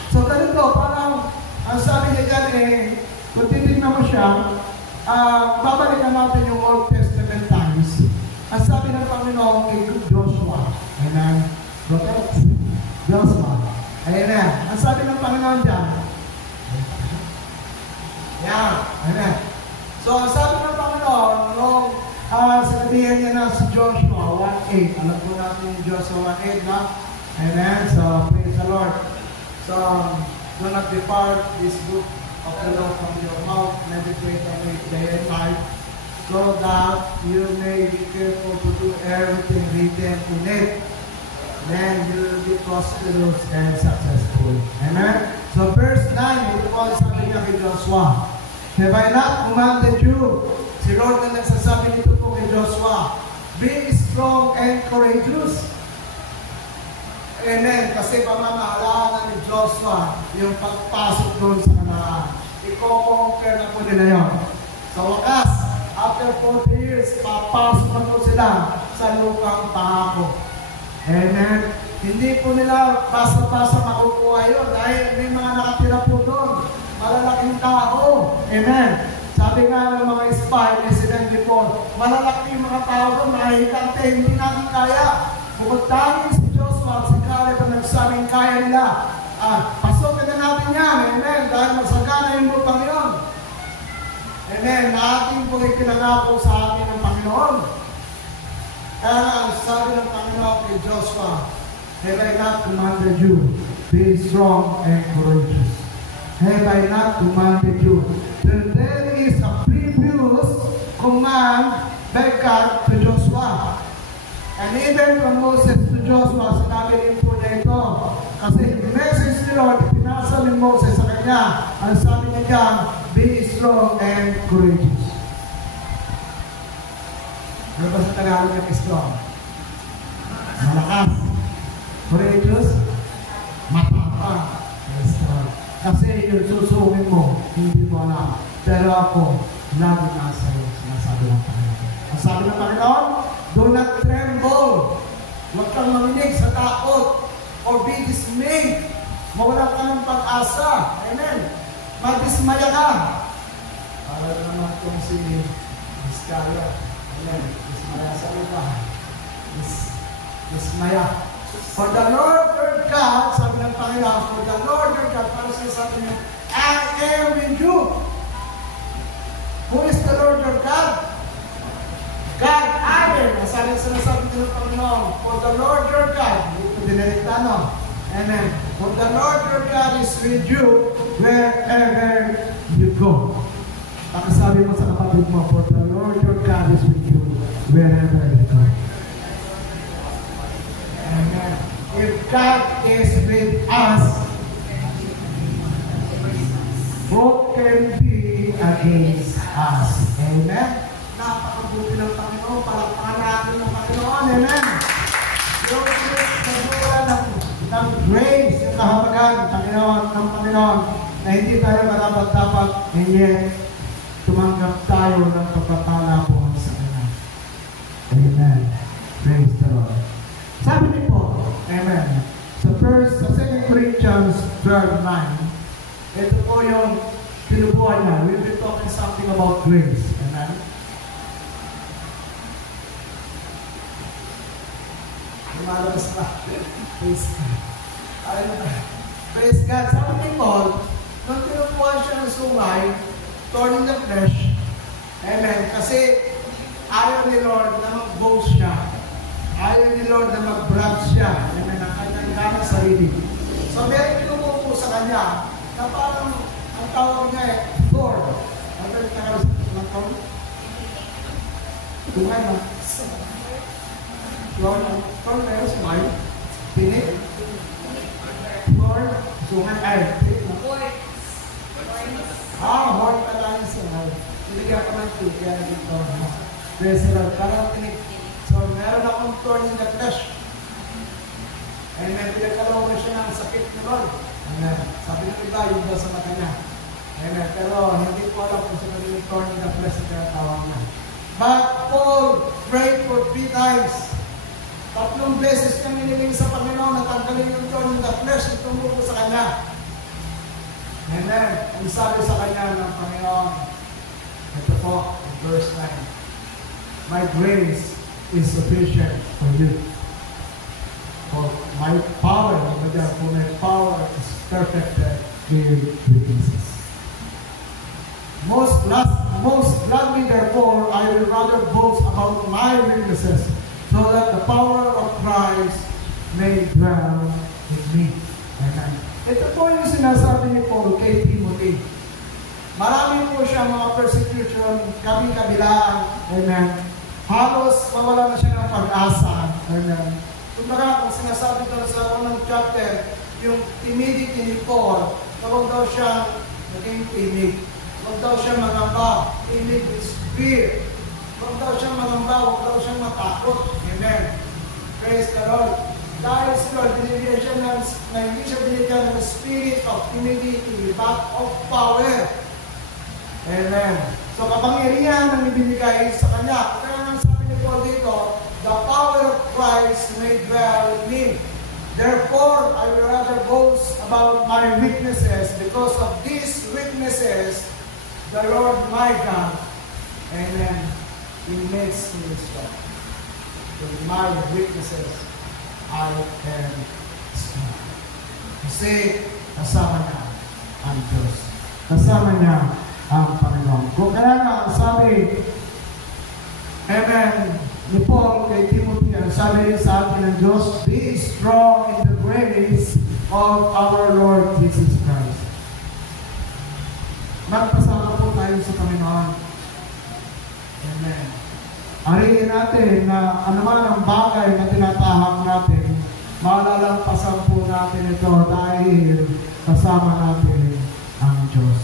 So, ganito, parang, ang sabi niya dyan kung titignan mo siya, babalikan natin yung Old Testament times. Ang sabi ng Panginoon kay Joshua, amen, Joshua, amen, ang sabi ng Panginoon dyan, yan, amen. So, ang sabi ng Panginoon, nung sinabihan niya na si Joshua 1:8, alam po natin yung Joshua 1:8 na, amen, so praise the Lord. So, do not depart this book of the law from your mouth, meditate on it day and night, so that you may be careful to do everything written in it. Then you will be prosperous and successful. Amen? So verse 9, ito po ang sabi niya kay Joshua. Have I not commanded you? Si Lord na nagsasabi nito po kay Joshua, be strong and courageous. Amen. Kasi pamamahalaan ni Joshua yung pagpasok doon sa Kanaan. Iko-conquer na po nila yun. Sa wakas, after 40 years, papasok na po sila sa lupang pangako. Amen. Hindi po nila basta-basta makukuha yun dahil may mga nakatira po doon. Malalaking tao. Amen. Sabi nga ng mga spy, President Report, malalaki yung mga tao doon, nakahikante, hindi natin kaya. Bukod tanging si Joshua at si Caleb ang nagsabing kaya nila. Pasokin na natin yan. Amen. Dahil masagana yung lupang yun. Amen. Na ating po ipinangako sa atin ng Panginoon. Kaya ang sabi ng Panginoon kay Joshua, have I not commanded you, be strong and courageous? Have I not commanded you? There is a previous command by God to Joshua. And even from Moses to Joshua, sinabi rin po niya ito. Kasi the message ni Lord, pinasa ni Moses sa kanya. Ang sabi niya dyan, be strong and courageous. Ano ba sa Tagalog ng strong? Malakas. Courageous? Matapang. Strong. Kasi yung susungin mo, hindi mo alam. Pero ako, lagi nasa iyo, sinasabi ng Panginoon. Ang sabi ng Panginoon, do not tremble. Huwag kang manginig sa takot or be dismayed. Mawala ka ng pag-asa. Amen. Madismaya ka. Para naman kung si Iscariot. Amen. Dismaya sa iba. Dismaya. For the Lord your God, sabi ng Panginoon, for the Lord your God, para sabi niya, I am with you. Who is the Lord your God? God, I am. Sinasabi ng Panginoon, for the Lord your God, ito dinirita, no? Amen. For the Lord your God is with you wherever you go. Pakasabi mo sa kapatid mo, for the Lord your God is with you wherever you go. Amen. If God is with us, who can be against us? Amen. Napakabuti ng Panginoon, palakpakan natin ng Panginoon. Amen. Yung nagmula ng grace, yung kahabagan ng Panginoon, na hindi tayo marapat-dapat, hindi tumanggap tayo ng pagpapala po sa Kanya. Amen. Praise the Lord. Sabi niyo po, amen. Sa 2 Corinthians 12:9, ito po yung pinubuhan niya. We'll be talking something about grace. Amen. Lumalabas pa. Praise God. Praise God. Sabi ni Paul, nung pinubuhan siya ng sungay, torn in the flesh, amen. Kasi ayaw ni Lord na mag-boast siya. Ayaw ni Lord na mag-brag siya. Amen. Ang kanyang ganang sarili. So, meron pinubuhan po sa kanya na parang ang tawag niya thorn. Ano yung tawag ng thorn? Tungan na. Thorn meron sa may. Tinik? Horn? Sungan? Ay, tinik na. Horn pala yung sungan. Tinigyan ko ng tinik. Kaya dito. Praise the Lord. Parang tinik. So, meron akong thorn in the flesh. Amen. Pinagkalooban siya ng sakit ni Lord. Amen. Sabi ng iba, yung daw sa mata niya. Amen. Pero hindi ko alam kung saan yung thorn in the flesh na tinatawag niya. But Paul prayed for 3 times. 3 beses niyang hiniling sa Panginoon na tanggalin yung thorn in the flesh at tumuko sa kanya. Amen. Ang sabi sa kanya ng Panginoon, ito po, verse 9. My grace is sufficient for you. For my power, for my power is perfected in weaknesses. Most gladly, therefore, I will rather boast about my weaknesses, so that the power of Christ may dwell in me. Amen. Ito po yung sinasabi ni Paul kay Timothy. Marami po siya mga persecution, kabilang. Amen. Halos mawala na siya ng pag-asa. Amen. Kumbaga, kung sinasabi doon sa unang chapter, yung timidity ni Paul, huwag daw siya naging timid. Huwag daw siya magamba. Timid is fear. Huwag daw siya magamba. Huwag daw siya matakot. Amen. Praise the Lord. Dahil si Lord, binigyan siya na hindi siya binigyan ng spirit of timidity, but of power. Amen. So, kapangyarihan ang ibinigay sa kanya. Kaya nang sabi ni Paul dito, the power of Christ may dwell in me. Therefore, I will rather boast about my weaknesses, because of these weaknesses, the Lord my God, amen, He makes me strong. In my weaknesses, I am strong. Kasi kasama niya ang Diyos. Kasama niya ang Panginoon. Kung kaya nga, sabi, amen, ni Paul kay Timothy, ang sabi rin sa atin ng Diyos, be strong in the grace of our Lord Jesus Christ. Magpasama po tayo sa Panginoon. Amen. Ariin natin na anuman ang bagay na tinatahak natin, malalampasan po natin ito dahil kasama natin ang Diyos.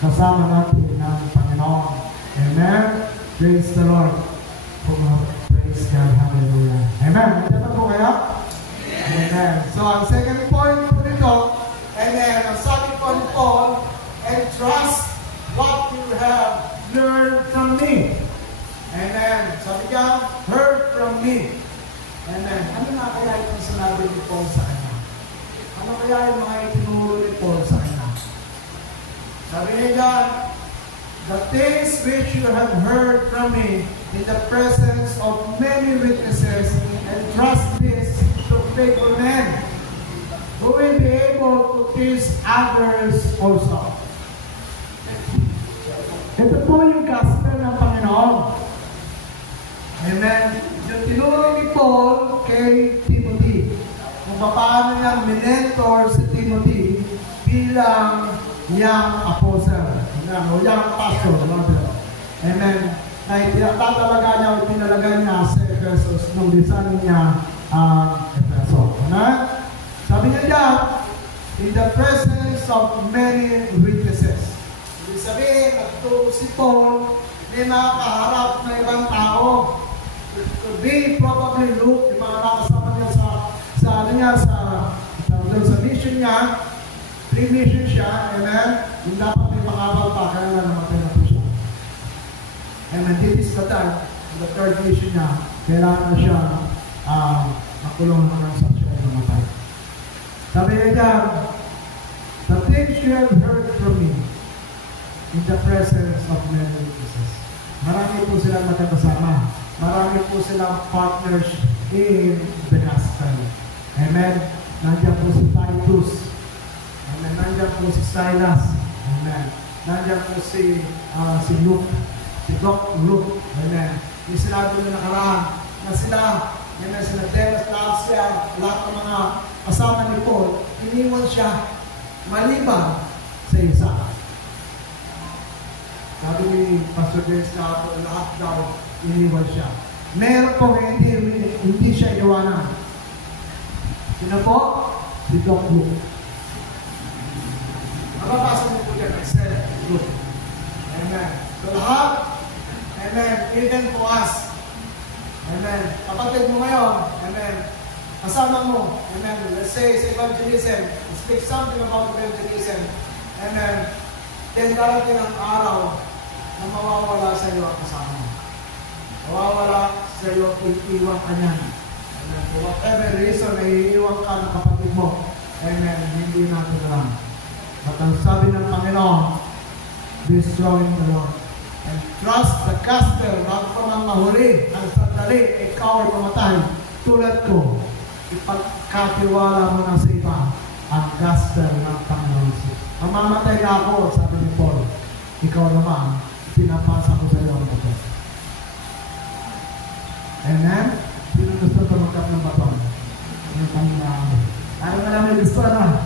Kasama natin ang Panginoon. Amen. Praise the Lord. Praise God. Hallelujah. Amen. Ito po kaya? Amen. So, ang second point po nito, amen, ang sabi po ni Paul, and trust what you have learned from me. Amen. Sabi niya, heard from me. Amen. Ano na kaya itong sinabi ni Paul sa kanya? Ano kaya yung mga itinuro ni Paul sa kanya? Sabi niya, the things which you have heard from me in the presence of many witnesses, and trust this to faithful men, who will be able to teach others also. Ito po yung gospel ng Panginoon. Amen. Yung tinuro ni Paul kay Timothy, kung paano niya minentor si Timothy bilang young apostle, o young pastor. Amen. Na itatalaga niya o pinalagay niya sa Ephesus nung lisanin niya ang Ephesus. Amen. Sabi niya diyan, in the presence of many witnesses. Ibig sabihin, nagturo si Paul, may nakakaharap na ibang tao. Could be probably Luke, yung mga nakasama niya sa mission niya, pre-mission siya, amen? Yung dapat may pangabal pa, kaya na namatay na po siya. Amen, this is the time, the third mission niya, kailangan na siya makulong hanggang sa siya ay namatay. Sabi niya dyan, the things you have heard from me in the presence of many witnesses. Marami po silang magkakasama. Marami po silang partners in the gospel. Amen. Nandiyan po si Titus. Amen. Nandiyan po si Silas. Amen. Nandiyan po si Luke. Si Doc Luke. Amen. Yung sinabi na nakaraan na sila, amen, sila Demas, lahat ng mga kasama ni Paul, iniwan siya maliban sa isa. Sabi ni Pastor James na lahat daw iniwan siya. Meron po hindi siya iwanan. Sino po? Si Doc Luke. Mababasa niyo po dyan, Excel Group. Amen. So lahat, amen, even for us. Amen. Kapatid mo ngayon, amen, kasama mo, amen, let's say sa evangelism, speak something about evangelism, amen, then darating ang araw na mawawala sa iyo ang kasama mo. Mawawala sa iyo, iiwan ka niyan. Amen. For whatever reason, naiiwan ka ng kapatid mo, amen, hindi natin alam. At ang sabi ng Panginoon, be strong in the Lord. And trust the gospel, bago pa man mahuli, ang sandali, ikaw ay mamatay, tulad ko, ipagkatiwala mo na sa iba, ang gospel ng Panginoon. Ang mamatay na ako, sabi ni Paul, ikaw naman, pinapasa ko sa iyo ang baton. Amen? Sino gusto tumagkap ng baton? Yung Panginoon. Parang namin gusto naman.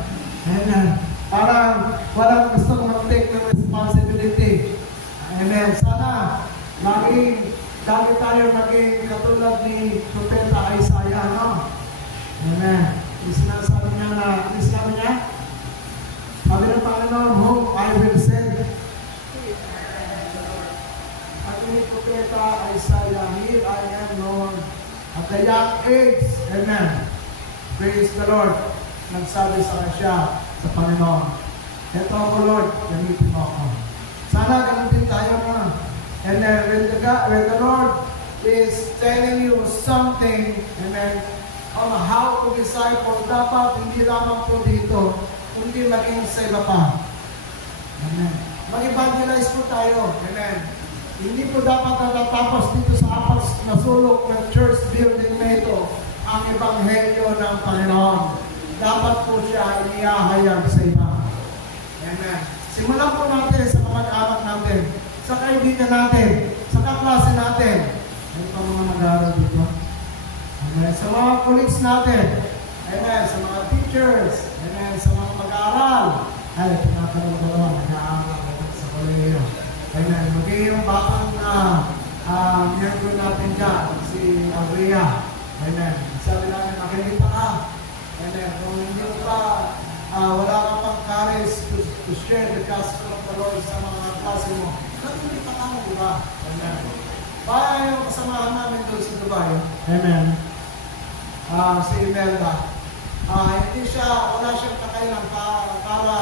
Amen. Parang walang gusto mag-take ng responsibility. Amen. Sana lagi tayo maging katulad ni Propeta Isaiah, no? Amen. Sinasabi niya, sabi ng Panginoon, whom I will send. At ni Propeta Isaiah, here I am, Lord. At the young age, amen. Praise the Lord. Nagsabi sa siya sa Panginoon, eto ako, Lord, gamitin mo ako. Sana gamitin tayo na. And then when the Lord is telling you something, amen, on how to disciple, dapat hindi lamang po dito, kundi maging sa iba pa. Amen. Mag-evangelize po tayo. Amen. Hindi po dapat natatapos dito sa apat na sulok ng church building na ito ang ebanghelyo ng Panginoon. Dapat po siya inihahayag sa iba. Amen. Simulan po natin sa kamag-anak natin, sa kaibigan natin, sa kaklase natin. Ano pa mga mag-aaral dito? Amen. Sa mga colleagues natin. Amen. Sa mga teachers. Amen. Sa mga mag-aaral. Ay, tinatanong ko naman, nag-aaral sa kolehiyo. Amen. Magiging yung batang miyembro natin dyan, si Maria. Amen. Sabi namin, makikita ka. Amen. Kung hindi pa, wala ka pang courage to share the gospel of the Lord sa mga klase mo, nakikita ka mo, diba? Amen. Baya yung kasamahan namin doon sa Dubai. Amen. Si Imelda. Hindi siya, wala siyang kakailan para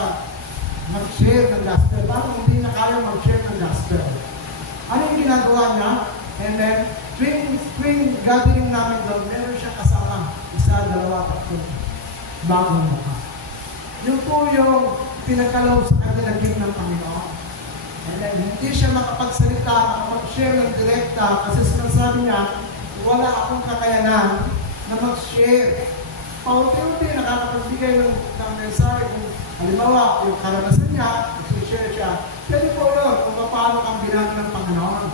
mag-share ng gospel. Parang hindi na kaya mag-share ng gospel. Ano yung ginagawa niya? And then, tuwing gathering namin doon, meron siya kasama. Isa, dalawa, tatlo. Bagong mukha. Yung po yung pinagkaloob sa kanya ng ng Panginoon. And then, hindi siya makapagsalita, makapag-share ng direkta kasi sinasabi niya, wala akong kakayanan na mag-share. Paunti-unti, nakakapagbigay ng mensahe kung halimbawa, yung karanasan niya, mag-share siya. Pwede po yun kung paano kang bilang ng Panginoon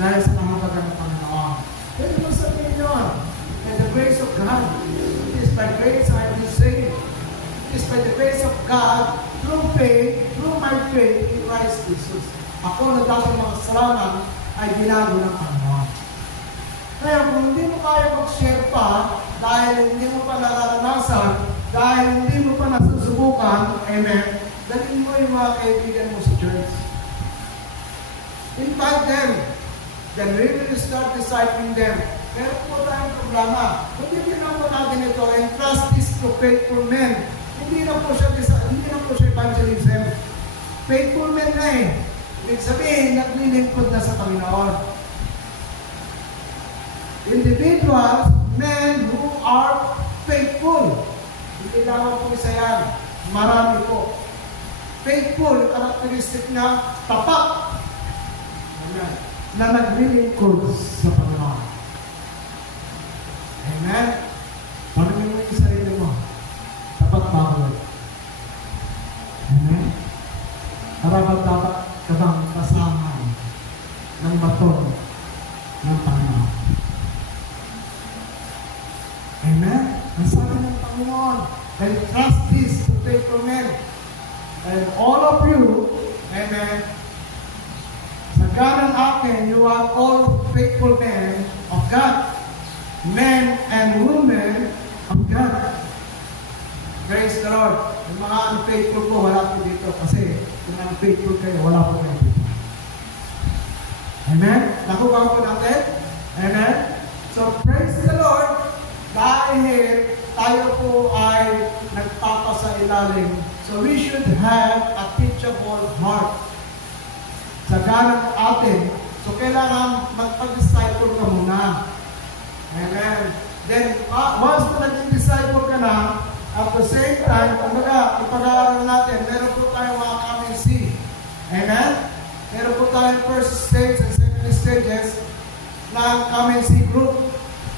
dahil sa nangabagan ng Panginoon. Pwede mo sabihin yun. And the grace of God, it is by grace I am saved. It is by the grace of God, through faith, through my faith in Christ Jesus. Ako na dapat mga kasalanan ay binago ng Panginoon. Kaya kung hindi mo kaya mag-share pa, dahil hindi mo pa nararanasan, dahil hindi mo pa nasusubukan, amen, dalhin mo yung mga kaibigan mo sa church. Invite them. Then really start discipling them. Meron po tayong programa. Kung hindi lang po natin ito, entrust this to faithful men. Hindi na po siya evangelism. Faithful men na eh. Ibig sabihin, naglilingkod na sa Panginoon. Individuals, men who are faithful. Hindi lang po isa yan. Marami po. Faithful, karakteristik na tapat. Amen. Na naglilingkod sa Panginoon. Amen. Tanungin mo yung sarili mo. Tapat ba ako? Amen. Dapat ka bang kasama ng baton ng Panginoon? Amen. Ang sabi ng Panginoon, and trust this to faithful men. And all of you, amen, sa ganang akin, you are all faithful men of God. Men and women of God. unfaithful po, wala po dito. Kasi kung unfaithful kayo, wala po kayo dito. Amen? Nakuha po natin? Amen? So, praise the Lord. Dahil tayo po ay nagpapasailalim. So, we should have a teachable heart. Sa ganang atin. So, kailangan magpag-disciple ka muna. Amen. Then, once na naging disciple ka na, at the same time, ipag-aaral natin, meron po tayong mga coming see. Amen? Meron po tayong first stage and second stages ng coming see group.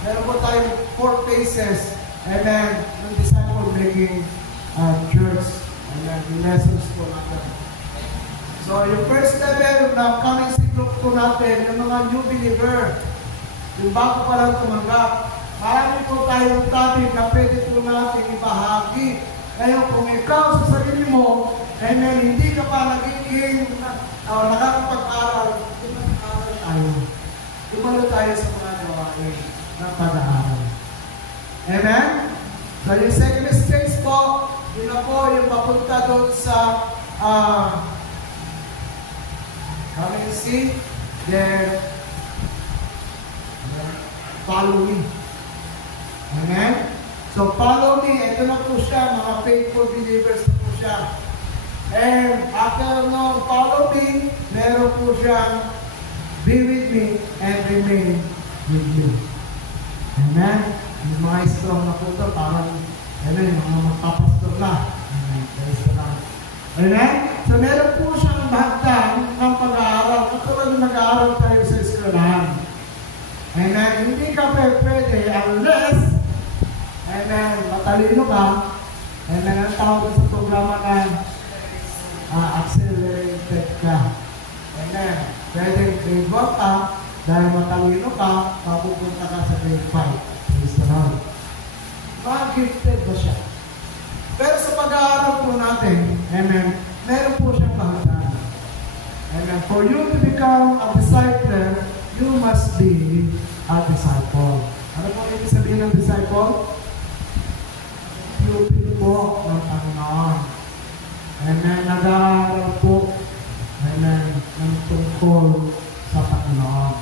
Meron po tayong 4 phases. Amen. Ng disciple making church. Amen. Yung lessons po natin. So, yung first level ng coming see group po natin, yung mga new believer, yung bago pa lang tumanggap, marami po tayong topic na pwede po natin ibahagi. Ngayon, kung ikaw sa sarili mo, amen, hindi ka pa nagiging nakakapag-aral, dumalo tayo. Dumalo tayo sa mga gawain ng pag-aaral. Amen? So, yung second stage po, yun na po yung papunta doon sa coming see, then follow me. Amen? So, follow me. Ito na po siya, mga faithful believers na po siya. And after no follow me, meron po siyang be with me and remain with you. Amen? Yung mga strong na po ito, parang amen, mga magpapastor na. Amen? Praise the Lord. Amen? So, meron po siyang bahagdan ng pag-aaral. Katulad na nag-aaral tayo sa eskwelahan. Amen? Hindi ka pwede unless, amen, matalino ka. Amen? Ang tawag sa programa na accelerated ka. Amen? Pwede grade 1 ka, dahil matalino ka, mapupunta ka sa grade 5. Praise the Lord. Mag-gifted ba siya? Pero sa pag-aaral po natin, amen, meron po siyang bahagdan. Amen? For you to become a disciple, you must be a disciple. Ano po ibig sabihin ng disciple? Pupil po ng Panginoon. Amen. Nag-aaral po. Amen. Ng tungkol sa Panginoon.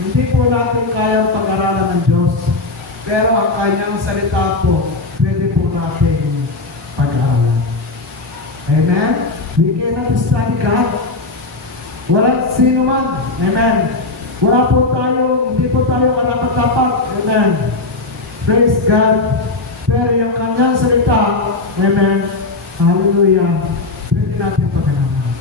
Hindi po natin kayang pag-aralan ng Diyos. Pero ang kanyang salita po, pwede po natin pag-aralan. Amen. We cannot study God. Walang sino man. Amen. Wala po tayo, hindi po tayo karapat-dapat. Amen. Praise God. Pero yung kanyang salita, amen, hallelujah, pwede natin pag-aralan.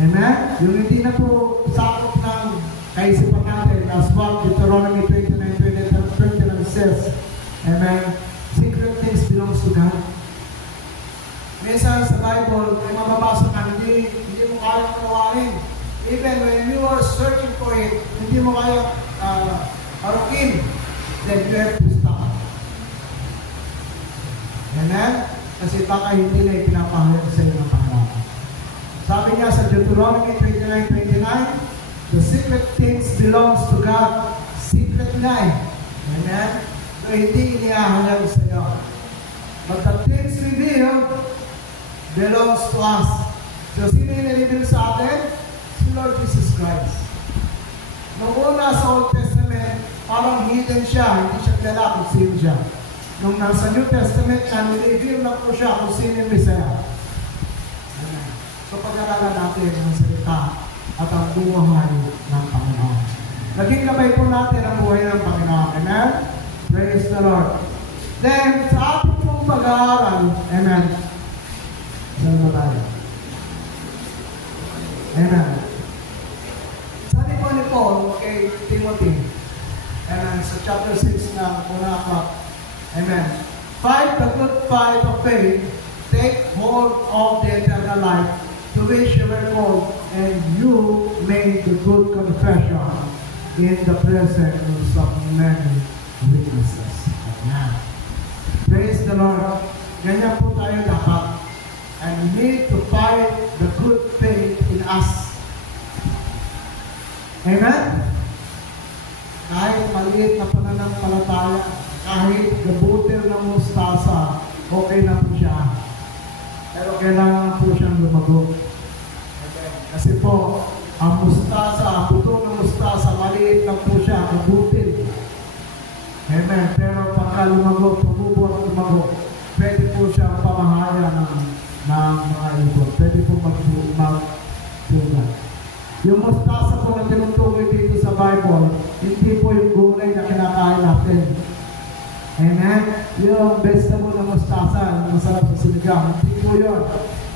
Amen? Yung hindi na po sakop ng kaisipan natin, as what Deuteronomy 29:20 says, amen, secret things belongs to God. Minsan sa Bible, may mababasa ka, hindi mo kaya kawain. Even when you are searching for it, hindi mo kaya harukin, then you have to stop. Amen? Kasi baka hindi na ipinapahayag sa iyo ng Panginoon. Sabi niya sa Deuteronomy 29:29, the secret things belongs to God. Secret nga eh. Amen? So hindi inihahayag sa iyo. But the things revealed belongs to us. So sino yung nilibig sa atin? Si Lord Jesus Christ. Noong una sa Old Testament, parang hidden siya, hindi siya kilala kung sino siya. Nung nasa New Testament, nilibig na po siya kung sino yung Messiah. Amen. So pag-aralan natin ang salita at ang buhay ng Panginoon. Naging gabay po natin ang buhay ng Panginoon. Amen? Praise the Lord. Then, sa ating pong pag-aaral, amen, saan ba tayo? Amen. Sabi po ni Paul kay Timothy, amen, sa chapter 6 ng unang aklat, amen, fight the good fight of faith, take hold of the eternal life, to which you were called, and you made the good confession in the presence of many witnesses. Amen. Praise the Lord. Ganyan po tayo dapat. And we need to fight the good faith in us. Amen? Kahit maliit na pananampalataya, kahit gabutil ng mustasa, okay na po siya. pero kailangan po siyang lumago. Amen. Kasi po, ang mustasa, ang butong ng mustasa, maliit lang po siya, kabutil. Amen. Pero pagka lumago, tumubo at lumago, pwede po siya pamahaya ng mga ibon. Pwede po magbuga. Yung mustasa po na tinutukoy dito sa Bible, hindi po yung gulay na kinakain natin. Amen? Yung vegetable na mustasa, masarap sa sinigang, hindi po yun.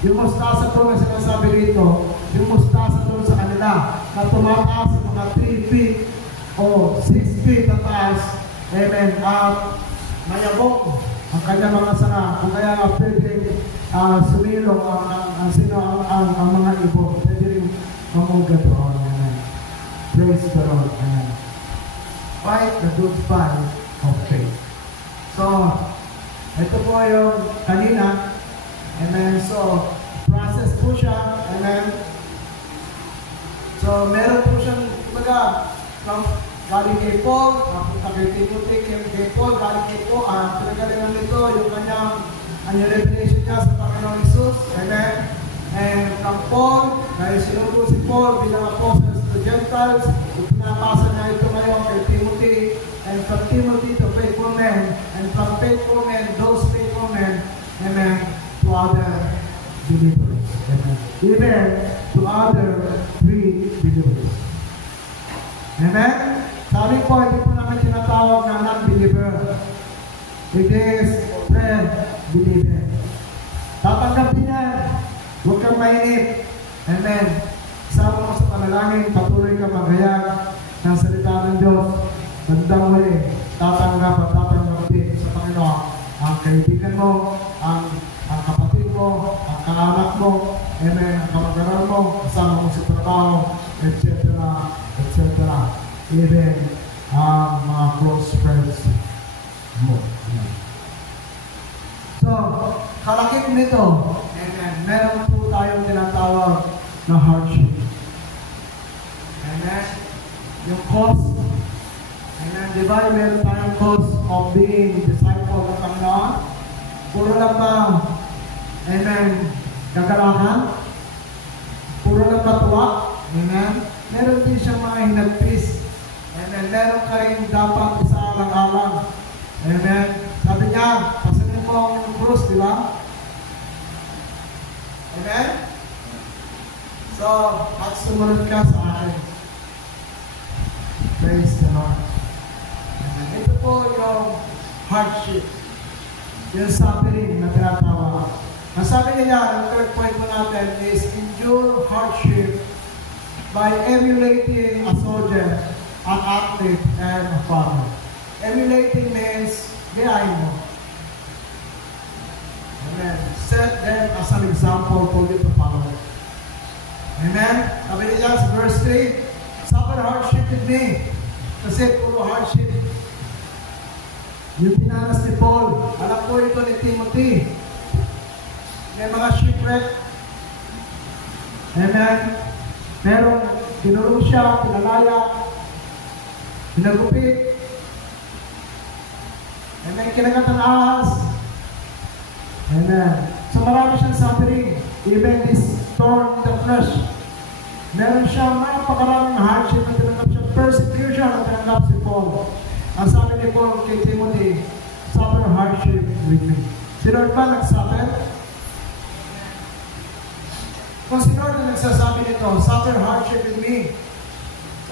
Yung mustasa po na sinasabi dito, yung mustasa po sa kanila, na tumataas sa mga 3 feet o 6 feet na taas. Amen. Mayabong ang kanyang mga sanga. Kung kaya pwede sumilong ang mga ibon. Pwede rin mamuga doon. Amen. Praise the Lord. Amen. Fight the good fight of faith. So, ito po yung kanina. Amen. So, process po siya. Amen. So, meron po siyang, kumbaga, galing kay Paul, napunta kay Timothy, kay Paul, galing kay Paul, pinagalingan nito yung kanyang revelation niya sa Panginoon Jesus. Amen. And from Paul, dahil sinugo si Paul bilang apostles to Gentiles, pinapasa niya ito ngayon kay Timothy. And from Timothy to faithful men, and from faithful men, those faithful men, amen, to other believers. Amen. Even to other believers. Amen? Sabi po, hindi po namin tinatawag na non-believer. It is friend believer. Tatanggapin yan. Huwag kang mainip. Amen. Sama mo sa panalangin, patuloy ka maghayag ng salita ng Diyos. Bandang muli, tatanggap at tatanggapin sa Panginoon ang kaibigan mo, ang kapatid mo, ang kaanak mo, amen, ang kamag-aral mo, kasama mo sa trabaho, etc. etc. Even mga close friends mo. So, kalakip nito, amen, meron po tayong tinatawag na hardship. Amen. Yung cause, amen, di ba meron tayong cause of being disciple ng Panginoon? Puro lang ba, amen, kagalahan? Puro lang ba tuwa? Amen. Meron din siyang mga hinagpis. Amen. Meron ka rin dapat isaalang-alang. Amen. Sabi niya, pasanin mo ang krus, di ba? Amen? So, at sumunod ka sa akin. Praise the Lord. Amen. Ito po yung hardship. Yung suffering na tinatawag. Ang sabi niya, ang third point mo natin is endure hardship by emulating a soldier, an athlete, and a farmer. Emulating means, gayahin mo. Amen. Set them as an example for you to follow. Amen. Sabi niya sa verse 3, suffer hardship with me. Kasi puro hardship. Yung pinanas ni Paul, alam po ito ni Timothy. May mga shipwreck. Amen. Merong tinulong siya, pinalaya, pinagupit. Amen. Kinagat ng ahas. Amen. So marami siyang suffering. Even this thorn in the flesh. Meron siyang napakaraming hardship na tinanggap siya. Persecution na tinanggap si Paul. Ang sabi ni Paul kay Timothy, suffer hardship with me. Si Lord ba nagsuffer? Kung si Lord na nagsasabi nito, suffer hardship with me.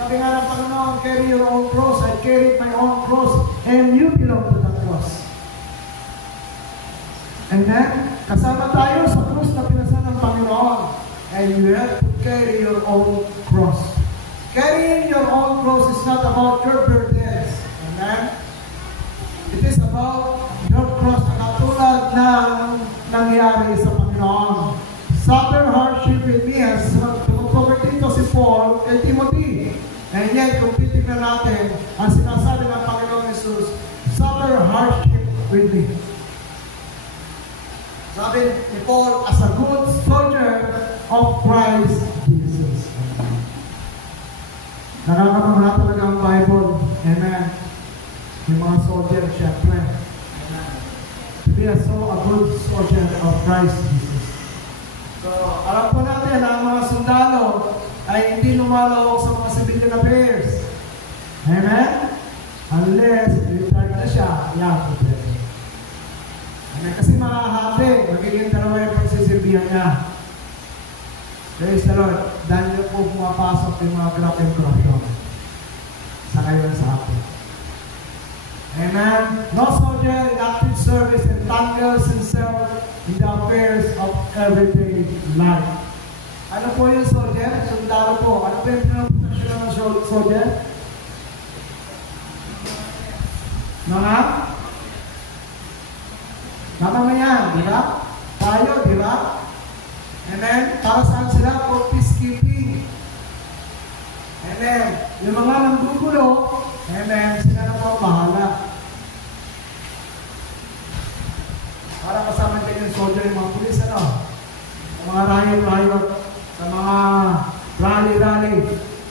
Sabi nga ng Panginoon, carry your own cross. I carried my own cross. And you belong to that cross. Amen? Kasama tayo sa cross na pinasan ng Panginoon. And you have to carry your own cross. Carrying your own cross is not about your burdens. Amen? It is about your cross na katulad ng nangyari sa Panginoon. Suffer hardship with me as tumutukoy dito si Paul kay Timothy. And yet, kung titignan natin, ang sinasabi ng Panginoon Jesus, suffer hardship with me. Sabi ni Paul, as a good soldier of Christ Jesus. Nakakamaha talaga ang Bible. Amen. Yung mga soldier, syempre. Amen. To be a good soldier of Christ Jesus. Alam po natin na ang mga sundalo ay hindi lumalawak sa mga civilian affairs. Amen? Unless retired na siya, yan po pwede. Amen? Kasi makahati, magiging dalawa yung pagsisilbihan niya. Praise the Lord. Dahil niyo po pumapasok yung mga grabe and corruption sa ngayon sa atin. Amen? No soldier in active service entangles himself in the affairs of everyday life. Ano po yung soldier? Sundalo po. Ano po yung pinag-professional ng soldier? Mga? Tama mo yan, di ba? Tayo, di ba? Amen? Para saan sila? For peacekeeping. Amen? Yung mga nanggugulo, amen, sila na po bahala. Para kasama din yung soldier, yung mga pulis, ano? Sa mga riot, sa mga rally.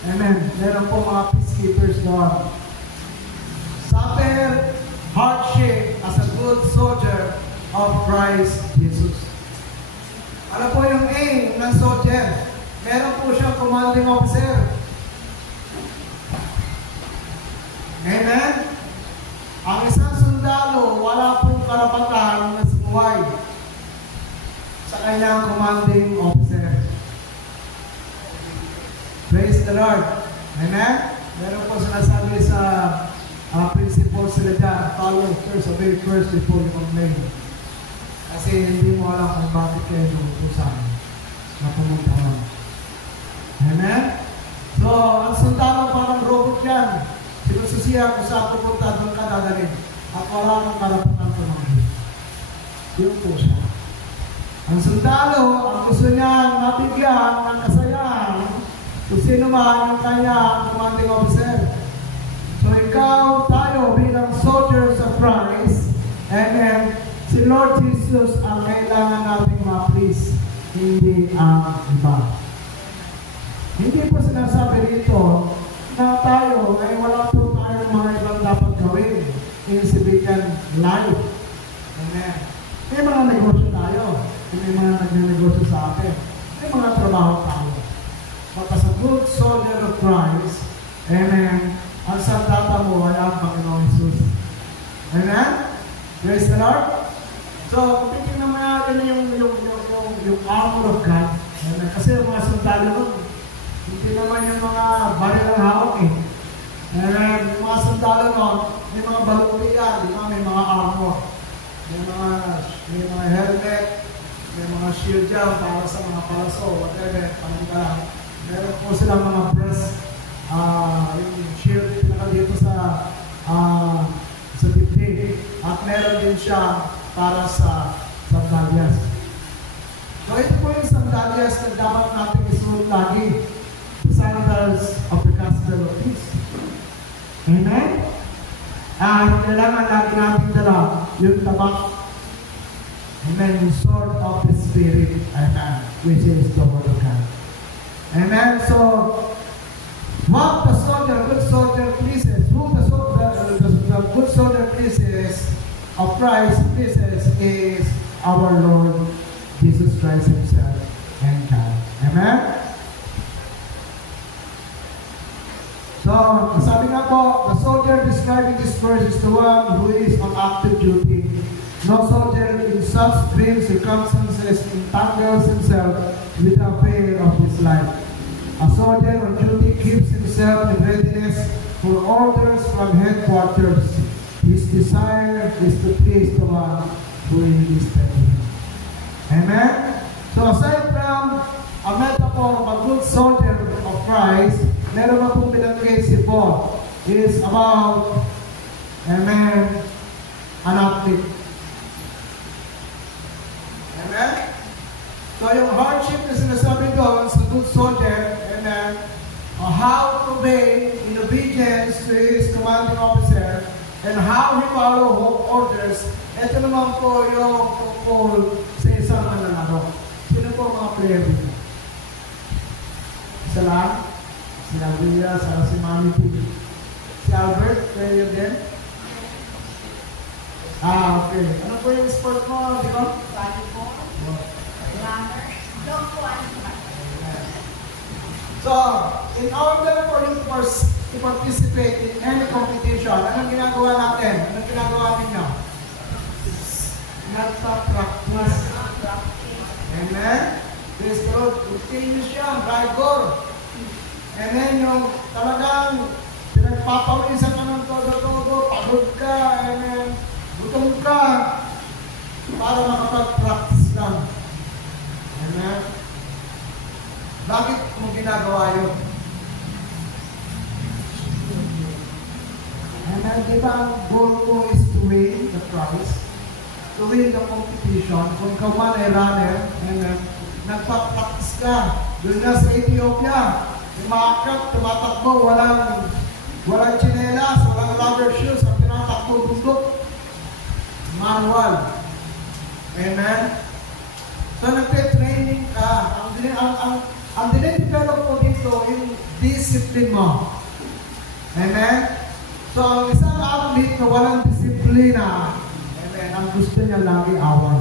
Amen. Meron po mga peacekeepers doon. Suffer hardship as a good soldier of Christ Jesus. Ano po yung aim ng soldier? Meron po siyang commanding officer. Amen? Ang isang sundalo, wala pong karapatan na sumuway sa kanyang commanding officer. Praise the Lord. Amen? Meron po sinasabi sa principles sila dyan, follow first, obey first before you complain. Kasi hindi mo alam kung bakit kayo numutusan na pumunta mo. Amen? So, ang sundalo parang robot yan. Sinususiya kung saan pupunta, doon ka dadalhin. At wala kang karapatan tumanggi. Yun po siya. Ang sundalo, ang gusto niya mabigyan ng kasayahan kung sino man yung kanyang commanding officer. So ikaw, tayo bilang soldiers of Christ, amen, si Lord Jesus ang kailangan nating ma-please, hindi ang iba. Hindi po sinasabi dito na tayo ay wala po tayong mga ibang dapat gawin in civilian life. Amen. May mga negosyo tayo. May mga nagnenegosyo sa atin. May mga trabaho tayo. But as a good soldier of Christ, amen, ang sandata mo ay ang Panginoong Jesus. Amen? Praise the Lord. So, kung titignan mo natin yung armor of God, amen, kasi yung mga sundalo nun, hindi naman yung mga baril ng hawak eh. Amen, yung mga sundalo nun, may mga baluti yan, di ba? May mga armor. May mga helmet, may mga shield dyan para sa mga palaso, whatever, pananggalang. Meron po silang mga breast, yung shield na dito sa dibdib. At meron din siya para sa sandalias. So ito po yung sandalias na dapat natin isuot lagi. The sandals of the gospel of peace. Amen? At kailangan lagi natin dala yung tabak. Amen. Yung sword of the Spirit. Amen. Which is the word of God. Amen. So, what the good soldier pleases, who the good soldier pleases of Christ pleases is our Lord Jesus Christ Himself and God. Amen. So, sabi nga po, the soldier describing this verse is the one who is on active duty. No soldier in such grim circumstances entangles himself with the affair of his life. A soldier on duty keeps himself in readiness for orders from headquarters. His desire is to please the one who enlisted him. Amen? So aside from a metaphor of a good soldier of Christ, meron na pong binanggit si Paul. It is about, amen, an athlete. Amen? So yung hardship na sinasabi doon sa good soldier, amen, how to obey in obedience to his commanding officer, and how he follow orders, ito naman po yung tungkol sa isang manlalaro. Sino po mga player dito? Isa lang? Si Alvia, si Mami P. Si Albert, player din? Okay. Ano po yung sport mo, di ba? Runner, long one. So, in order for you to participate in any competition, anong ginagawa natin? Anong ginagawa ninyo? Nagpa-practice. Amen? Praise the Lord. Continuous yan, rigor. And then yung talagang pinagpapawisan ka ng todo-todo, pagod ka, and then gutom ka, para makapag-practice lang. Amen? Bakit mo ginagawa yun? Amen? Di ba ang goal mo is to win the prize? To win the competition. Kung ikaw man ay runner, amen, nagpa-practice ka. Doon na sa Ethiopia, umakak, tumatakbo, walang tsinelas, walang rubber shoes, ang tinatakbo bundok. Manual. Amen? So, nagpe-training ka. Ang dinidevelop mo dito, yung discipline mo. Amen? So, ang isang athlete na walang disiplina, amen, ang gusto niya lagi away.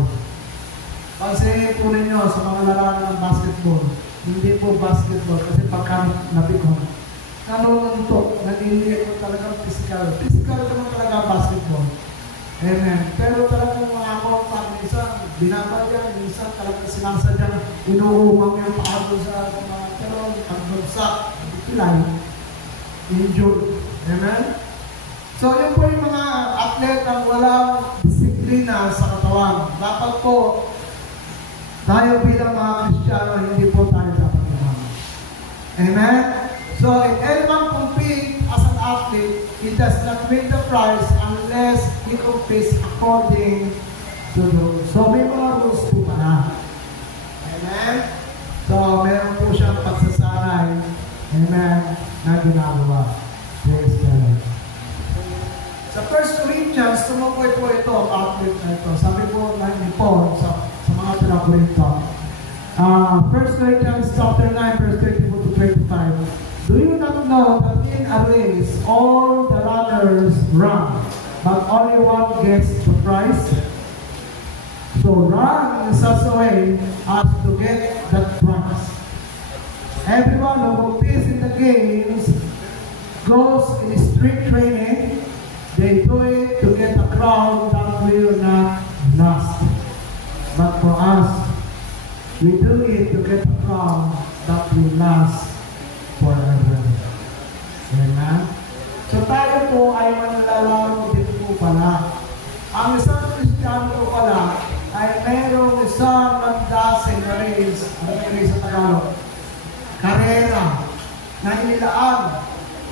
Kasi po ninyo sa mga lalaki ng basketball, hindi po basketball kasi pagka nabigong, nanununtok, nag-iinit mo talagang physical. Physical naman talaga basketball. Amen. Pero talagang mga ako, pag minsan, binabalyan, minsan talagang sinasadyang inuumang yung paado sa mga talong, pagbagsak, pilay, injured. Amen? So, yun po yung mga atletang walang disiplina sa katawan. Dapat po, tayo bilang mga Kristiyano, hindi po tayo dapat naman. Amen? So, if anyone compete as an athlete, he does not win the prize unless he competes according to the rules. So, may mga rules po pala. Amen? So, meron po siyang pagsasanay. Amen? Na ginagawa. Praise God. Sa 1 Corinthians, tumukoy po ito, athlete na ito. Sabi po ni Paul sa mga pinakulit 1 Corinthians chapter 9, verse 24 to 25. Do you not know that in a race all the runners run, but only one gets the prize? So run in such a way as to get that prize. Everyone who competes in the games goes in strict training. They do it to get a crown that will not last. But for us, we do it to get a crown that will last forever. Amen? So tayo po ay manlalaro din po pala. Ang isang Kristiyano po pala ay mayroong isang landasin na race, ano may race sa Tagalog? Karera na inilaan.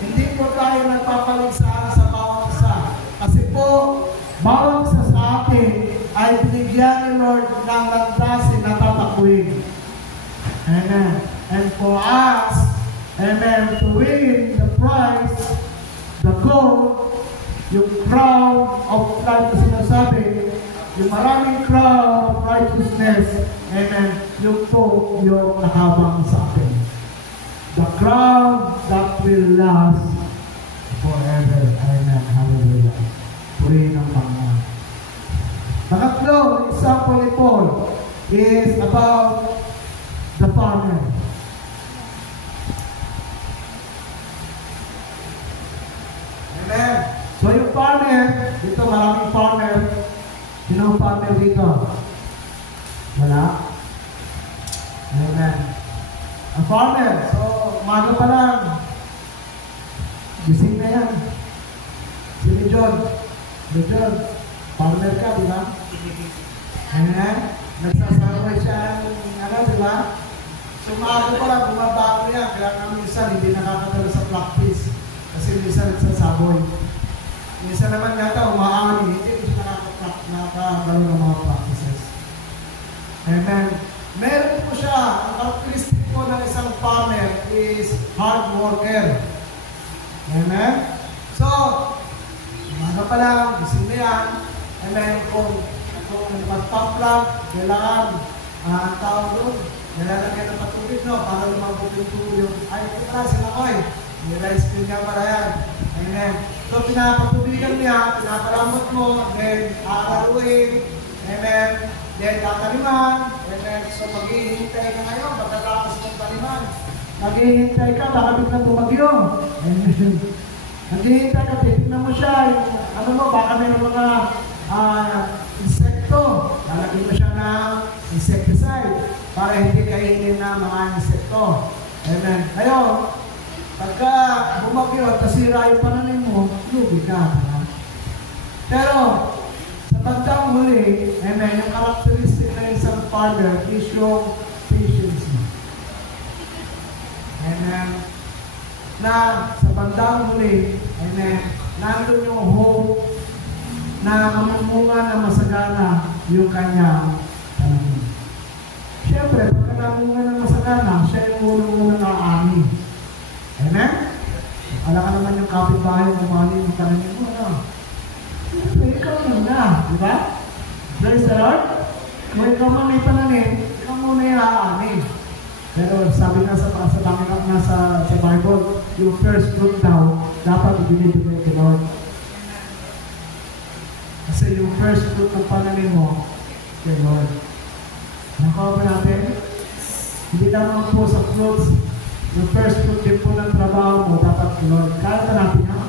Hindi po tayo nagpapaligsahan sa bawat isa. Kasi po, bawat isa sa atin ay binigyan ni Lord ng landasin na tatakbuhin. Amen. And for us, amen, to win the prize, the gold, yung crown of life na sinasabi, yung maraming crown of righteousness, amen, yung po yung nahabang sa atin. The crown that will last forever. Amen. Hallelujah. Purihin ang Panginoon. Pangatlo, example ni Paul is about the farmer. Amen. So yung farmer, dito maraming farmer. Sino ang farmer dito? Wala? Amen. Ang farmer, so umaga pa lang. Gising na yan. Si John, farmer ka, di ba? Amen. Nagsasaway siya ng di ba? So umaga pa lang, bumabago yan. Kaya nga minsan hindi nakakatala sa practice. Kasi minsan nagsasaboy. Minsan naman yata umaani, hindi siya nakakagalo ng mga practices. Amen. Meron po siya, ang characteristic po ng isang farmer is hard worker. Amen. So, umaga pa lang, gising na yan. Amen. Kung magpa-plug, kailangan ang tao doon, nilalagyan ng patubig, no? Para lumabog yung tuyo. Ay, ito pala sila ko eh. May rice cream nga pala yan. Amen. So, pinapatubigan niya, pinapalamot mo, then aararuin. Amen. Then, tataliman. Amen. So, maghihintay ka ngayon, pagkatapos mong taliman. Naghihintay ka, baka biglang bumagyo. Amen. Naghihintay ka, titignan mo siya, ano mo, baka may mga insekto. Lalagyan mo siya ng insecticide para hindi kainin ng mga insekto. Amen. Ngayon, pagka bumagyo at nasira yung pananim mo, lugi ka. Pero, sa bandang huli, amen, yung characteristic ng isang farmer is yung patience mo. Amen. Na sa bandang huli, amen, nandun yung hope na mamumunga na masagana yung kanyang pananim. Siyempre, pagka namunga ng masagana, siya yung unang-unang aani. Amen? Ala ka naman yung kapitbahay ng mali ng pananim mo, ano? Siyempre, ikaw muna, di ba? Praise the Lord. Kung ikaw man may pananim, ikaw muna yung aani. Pero sabi nga sa Panginoon na sa Bible, yung first fruit daw, dapat ibinibigay kay Lord. Kasi yung first fruit ng pananim mo, kay Lord. Nakuha ba natin? Hindi naman po sa fruits, yung first fruit din po ng trabaho mo, dapat kay Lord. Kaya na natin ha?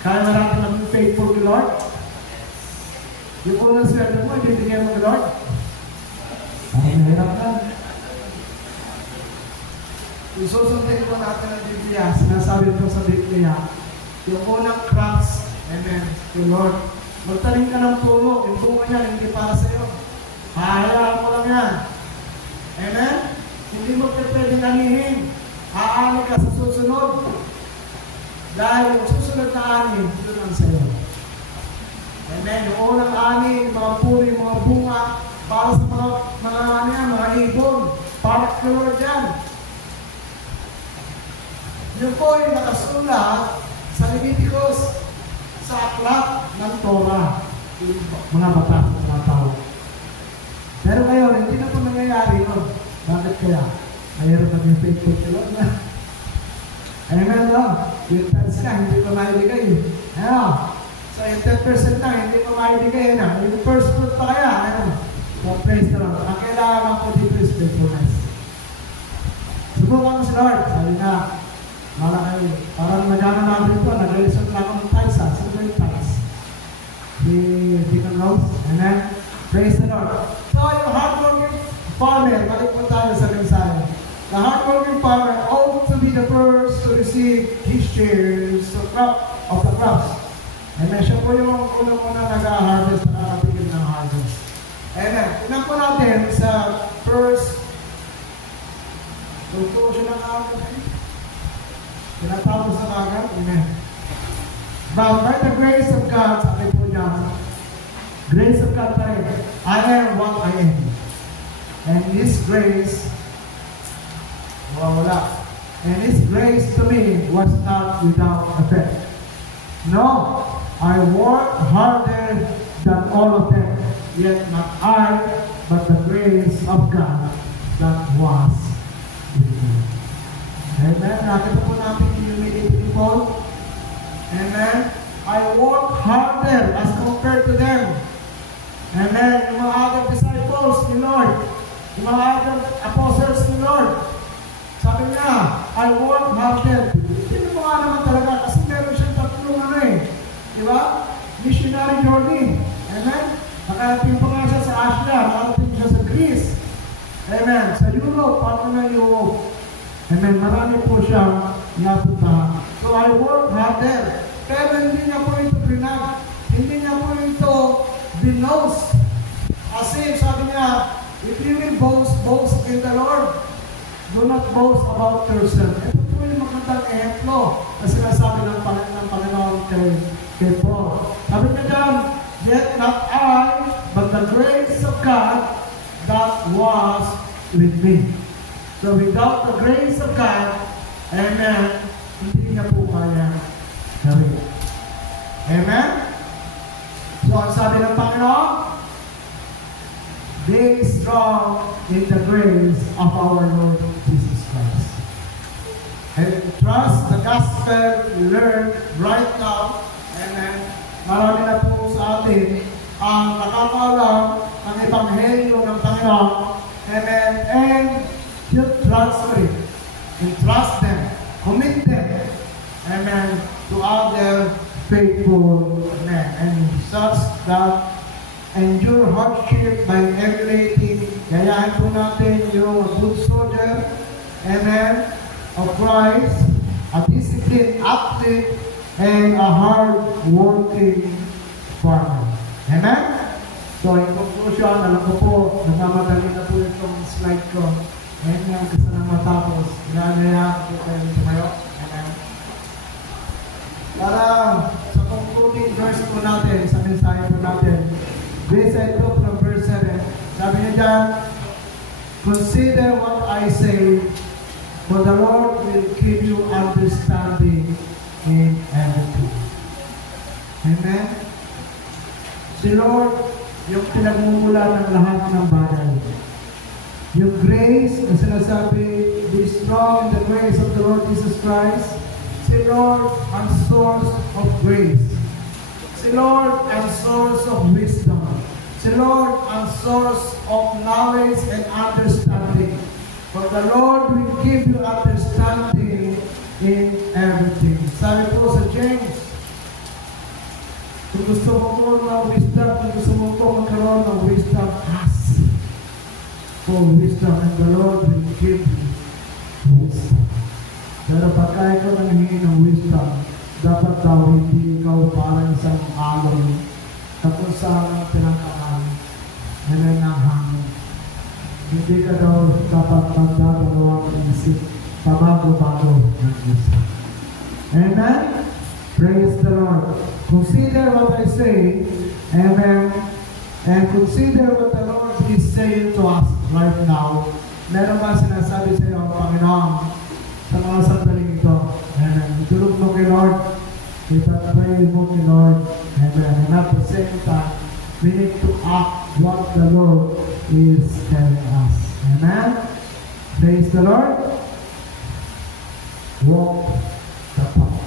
Kaya na natin maging faithful kay Lord? Yung unang swerte mo, ibibigay mo kay Lord? Ang mahirap na. Kung susundin po natin ang Biblia, sinasabi po sa Biblia, yung unang crops, amen, kay Lord. Magtanim ka ng puno, yung bunga niya, hindi para sa'yo. Hahayaan mo lang yan. Amen? Hindi mo pwedeng anihin. Aani ka sa susunod. Dahil yung susunod na ani, ito lang sa'yo. Amen? Yung unang ani, yung mga puri, mga bunga, para sa mga ibon, para kay Lord yan. Yung po yung nakasulat sa Leviticus, sa aklat ng Torah, yung mga batas ng mga tao. Pero ngayon, hindi na po nangyayari yun. Bakit kaya? Mayroon na yung faithful kay Lord na. Amen, no? Yung tans ka, hindi pa maibigay. Ano? So, yung 10% na, hindi pa maibigay na. Yung first fruit pa kaya, ano? So, praise the Lord. Ang kailangan lang po dito is faithfulness. Subukan mo si Lord. Sabi na, malaki, parang magana natin ito, nag-reason lang ako ng tithes, ha? Sino ba yung tithes? Si Deacon Rose. Amen? Praise the Lord. So, yung hardworking farmer, balik po tayo sa mensahe. The hardworking farmer ought to be the first to receive his shares of the crops. Amen? Siya po yung unang-unang nag-harvest, nakakapigil ng harvest. Amen. Tingnan po natin sa first tuto siya ng agad. Tinatapos ng agad. Amen. But by the grace of God, sabi po niya, grace of God pa rin, I am what I am. And His grace, wala. And His grace to me was not without effect. No, I worked harder than all of them. Yet not I, but the grace of God that was with me. Amen. Nakita po natin yung humility po. Amen. I work harder as compared to them. Amen. Yung mga other disciples ni Lord, yung mga other apostles ni Lord, sabi niya, I work harder. Hindi mo nga naman talaga kasi meron siyang tatlong ano eh. Di ba? Missionary journey. Amen. Nakarating pa nga siya sa Asia, nakarating siya sa Greece. Amen. Sa Europe, paano na Europe? Amen. Marami po siya napunta. So I work harder. Pero hindi niya po ito pinag. Hindi niya po ito binost. Kasi sabi niya, if you will boast, boast in the Lord. Do not boast about yourself. Ito po yung magandang ehemplo na sinasabi ng Panginoon kay Paul. Sabi niya dyan, yet not I, but the grace of God that was with me. So without the grace of God, amen, hindi na po kaya gawin. Amen? So ang sabi ng Panginoon, be strong in the grace of our Lord Jesus Christ. And trust the gospel we learn right now. Amen. Marami na po sa atin ang nakakaalam ng Ebanghelyo ng Panginoon. Amen. And you transfer it, entrust them, commit them, amen, to other faithful men, and such that endure hardship by emulating, gayahin po natin yung good soldier, amen, of Christ, a disciplined athlete, and a hard-working farmer. Amen? So, in conclusion, alam ko po, nagmamadali na po itong slide ko. Amen, kasi nang matapos, inanaya po kayo tumayo. Amen? Para sa concluding verse po natin, sa mensahe po natin, Grace I took from verse 7. Sabi niya dyan, consider what I say, for the Lord will give you understanding in everything. Amen? Si Lord, yung pinagmumula ng lahat ng bagay. Yung grace, na sinasabi, be strong in the grace of the Lord Jesus Christ. Si Lord, ang source of grace. Si Lord, ang source of wisdom. Si Lord, ang source of knowledge and understanding. For the Lord will give you understanding in everything. Sabi po sa James, kung gusto mo po ng wisdom, kung gusto mo po magkaroon ng wisdom, ask for wisdom, and the Lord will give you wisdom. Pero pagka ikaw nanghingi ng wisdom, dapat daw hindi ikaw parang isang alon tapos sa pinangkaman na nanahangin. Hindi ka daw dapat magdadalawang isip pabago-bago ng wisdom. Amen? Praise the Lord. Consider what I say, amen, and consider what the Lord is saying to us right now. Meron ba sinasabi sa iyo ang Panginoon sa mga sandaling ito? Amen. Itulog mo kay Lord, ipag-pray mo kay Lord, amen. And at the same time, we need to act what the Lord is telling us. Amen? Praise the Lord. Walk the path.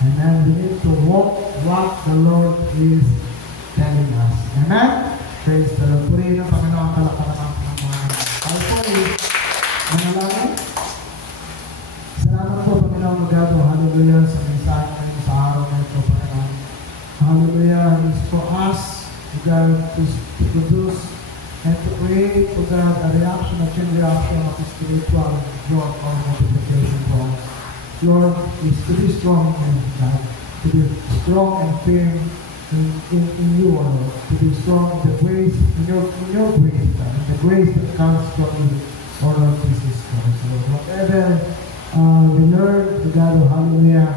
Amen. We need to walk what the Lord is telling us. Amen? Praise the Lord. Purihin ang Panginoon, kalakaran ng Panginoon. Ako po manalangin. Salamat po, Panginoon Magado. Hallelujah sa mensahe kayo sa araw na ito, Panginoon. Hallelujah. It's for us, God, to produce and to create, God, a reaction, a chain reaction of the spiritual growth or multiplication for us. Lord, is to be strong in God, to be strong and firm in you, Lord, to be strong in the grace, in your grace, God, in the grace that comes from you, our Lord Jesus Christ. Lord, whatever we learn, God, hallelujah,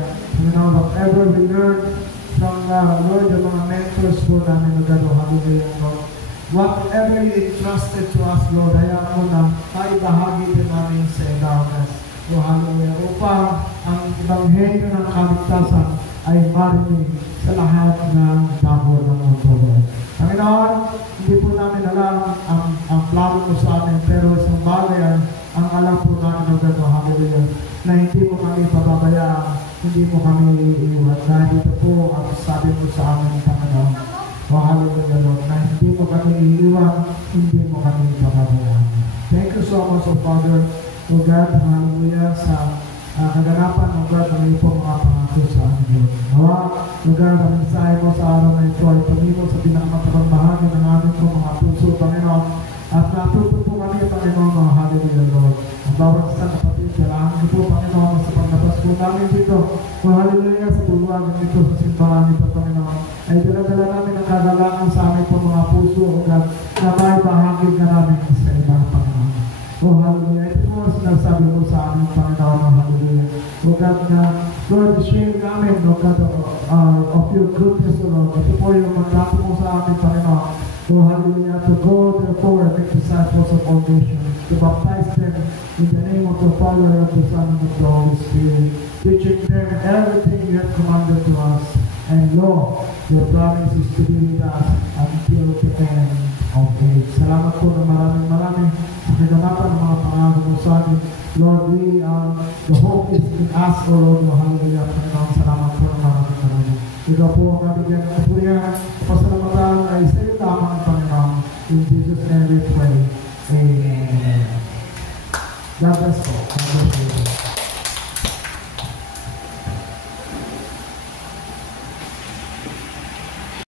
whatever we learn from Lord, yung mga mentors po namin, God, hallelujah, Lord, whatever you entrusted to us, Lord, hayaan mo na maibahagi din namin sa ilaw, O hallelujah, upang ang ebanghelyo ng kaligtasan ay marinig sa lahat ng tao ng mundo. Panginoon, hindi po namin alam ang plano mo sa amin, pero isang bagay ang alam po namin, O God, hallelujah, na hindi mo kami pababayaan, hindi mo kami iiwan. Dahil ito po ang sabi mo sa amin, Panginoon. O hallelujah, Lord, na hindi mo kami iiwan, hindi mo kami pababayaan. Thank you so much, O Father, O God, hallelujah, sa kaganapan, O God, ng iyo po mga pangako sa amin. Nawa, O God, ang mensahe mo sa araw na ito ay pumimo sa pinakamatabang bahagi ng aming po mga puso, Panginoon. At natuto po kami, Panginoon, mga hallelujah, Lord. Ang bawat isang kapatid, kailangan niyo po, Panginoon, sa paglabas po namin dito. O hallelujah, sa puluwagan nito, sa simbahan nito, Panginoon, ay dinadala namin ang kagalangan sa aming po mga puso, O God, na may bahagi ka namin sa ibang Panginoon. O hallelujah, ito po sinasabi mo sa aming Panginoon, hallelujah. O God, na Lord, share namin, O God, of your goodness, O Lord. Ito po yung mandato mo sa aming Panginoon. O hallelujah, to go therefore and make disciples of all nations, to baptize them in the name of the Father, of the Son, and of the Holy Spirit, teaching them everything you have commanded to us. And Lord, your promise is to be with us until the end of age. Salamat po ng maraming sa kaganapan ng mga pangako mo sa amin. Lord, the hope is in us, O Lord, hallelujah. Panginoon, salamat po ng maraming. Ikaw po ang nabigyan ng kapurihan, pasalamatan ay sa iyo lamang, Panginoon. In Jesus' name we pray. Amen. God bless po. God bless you.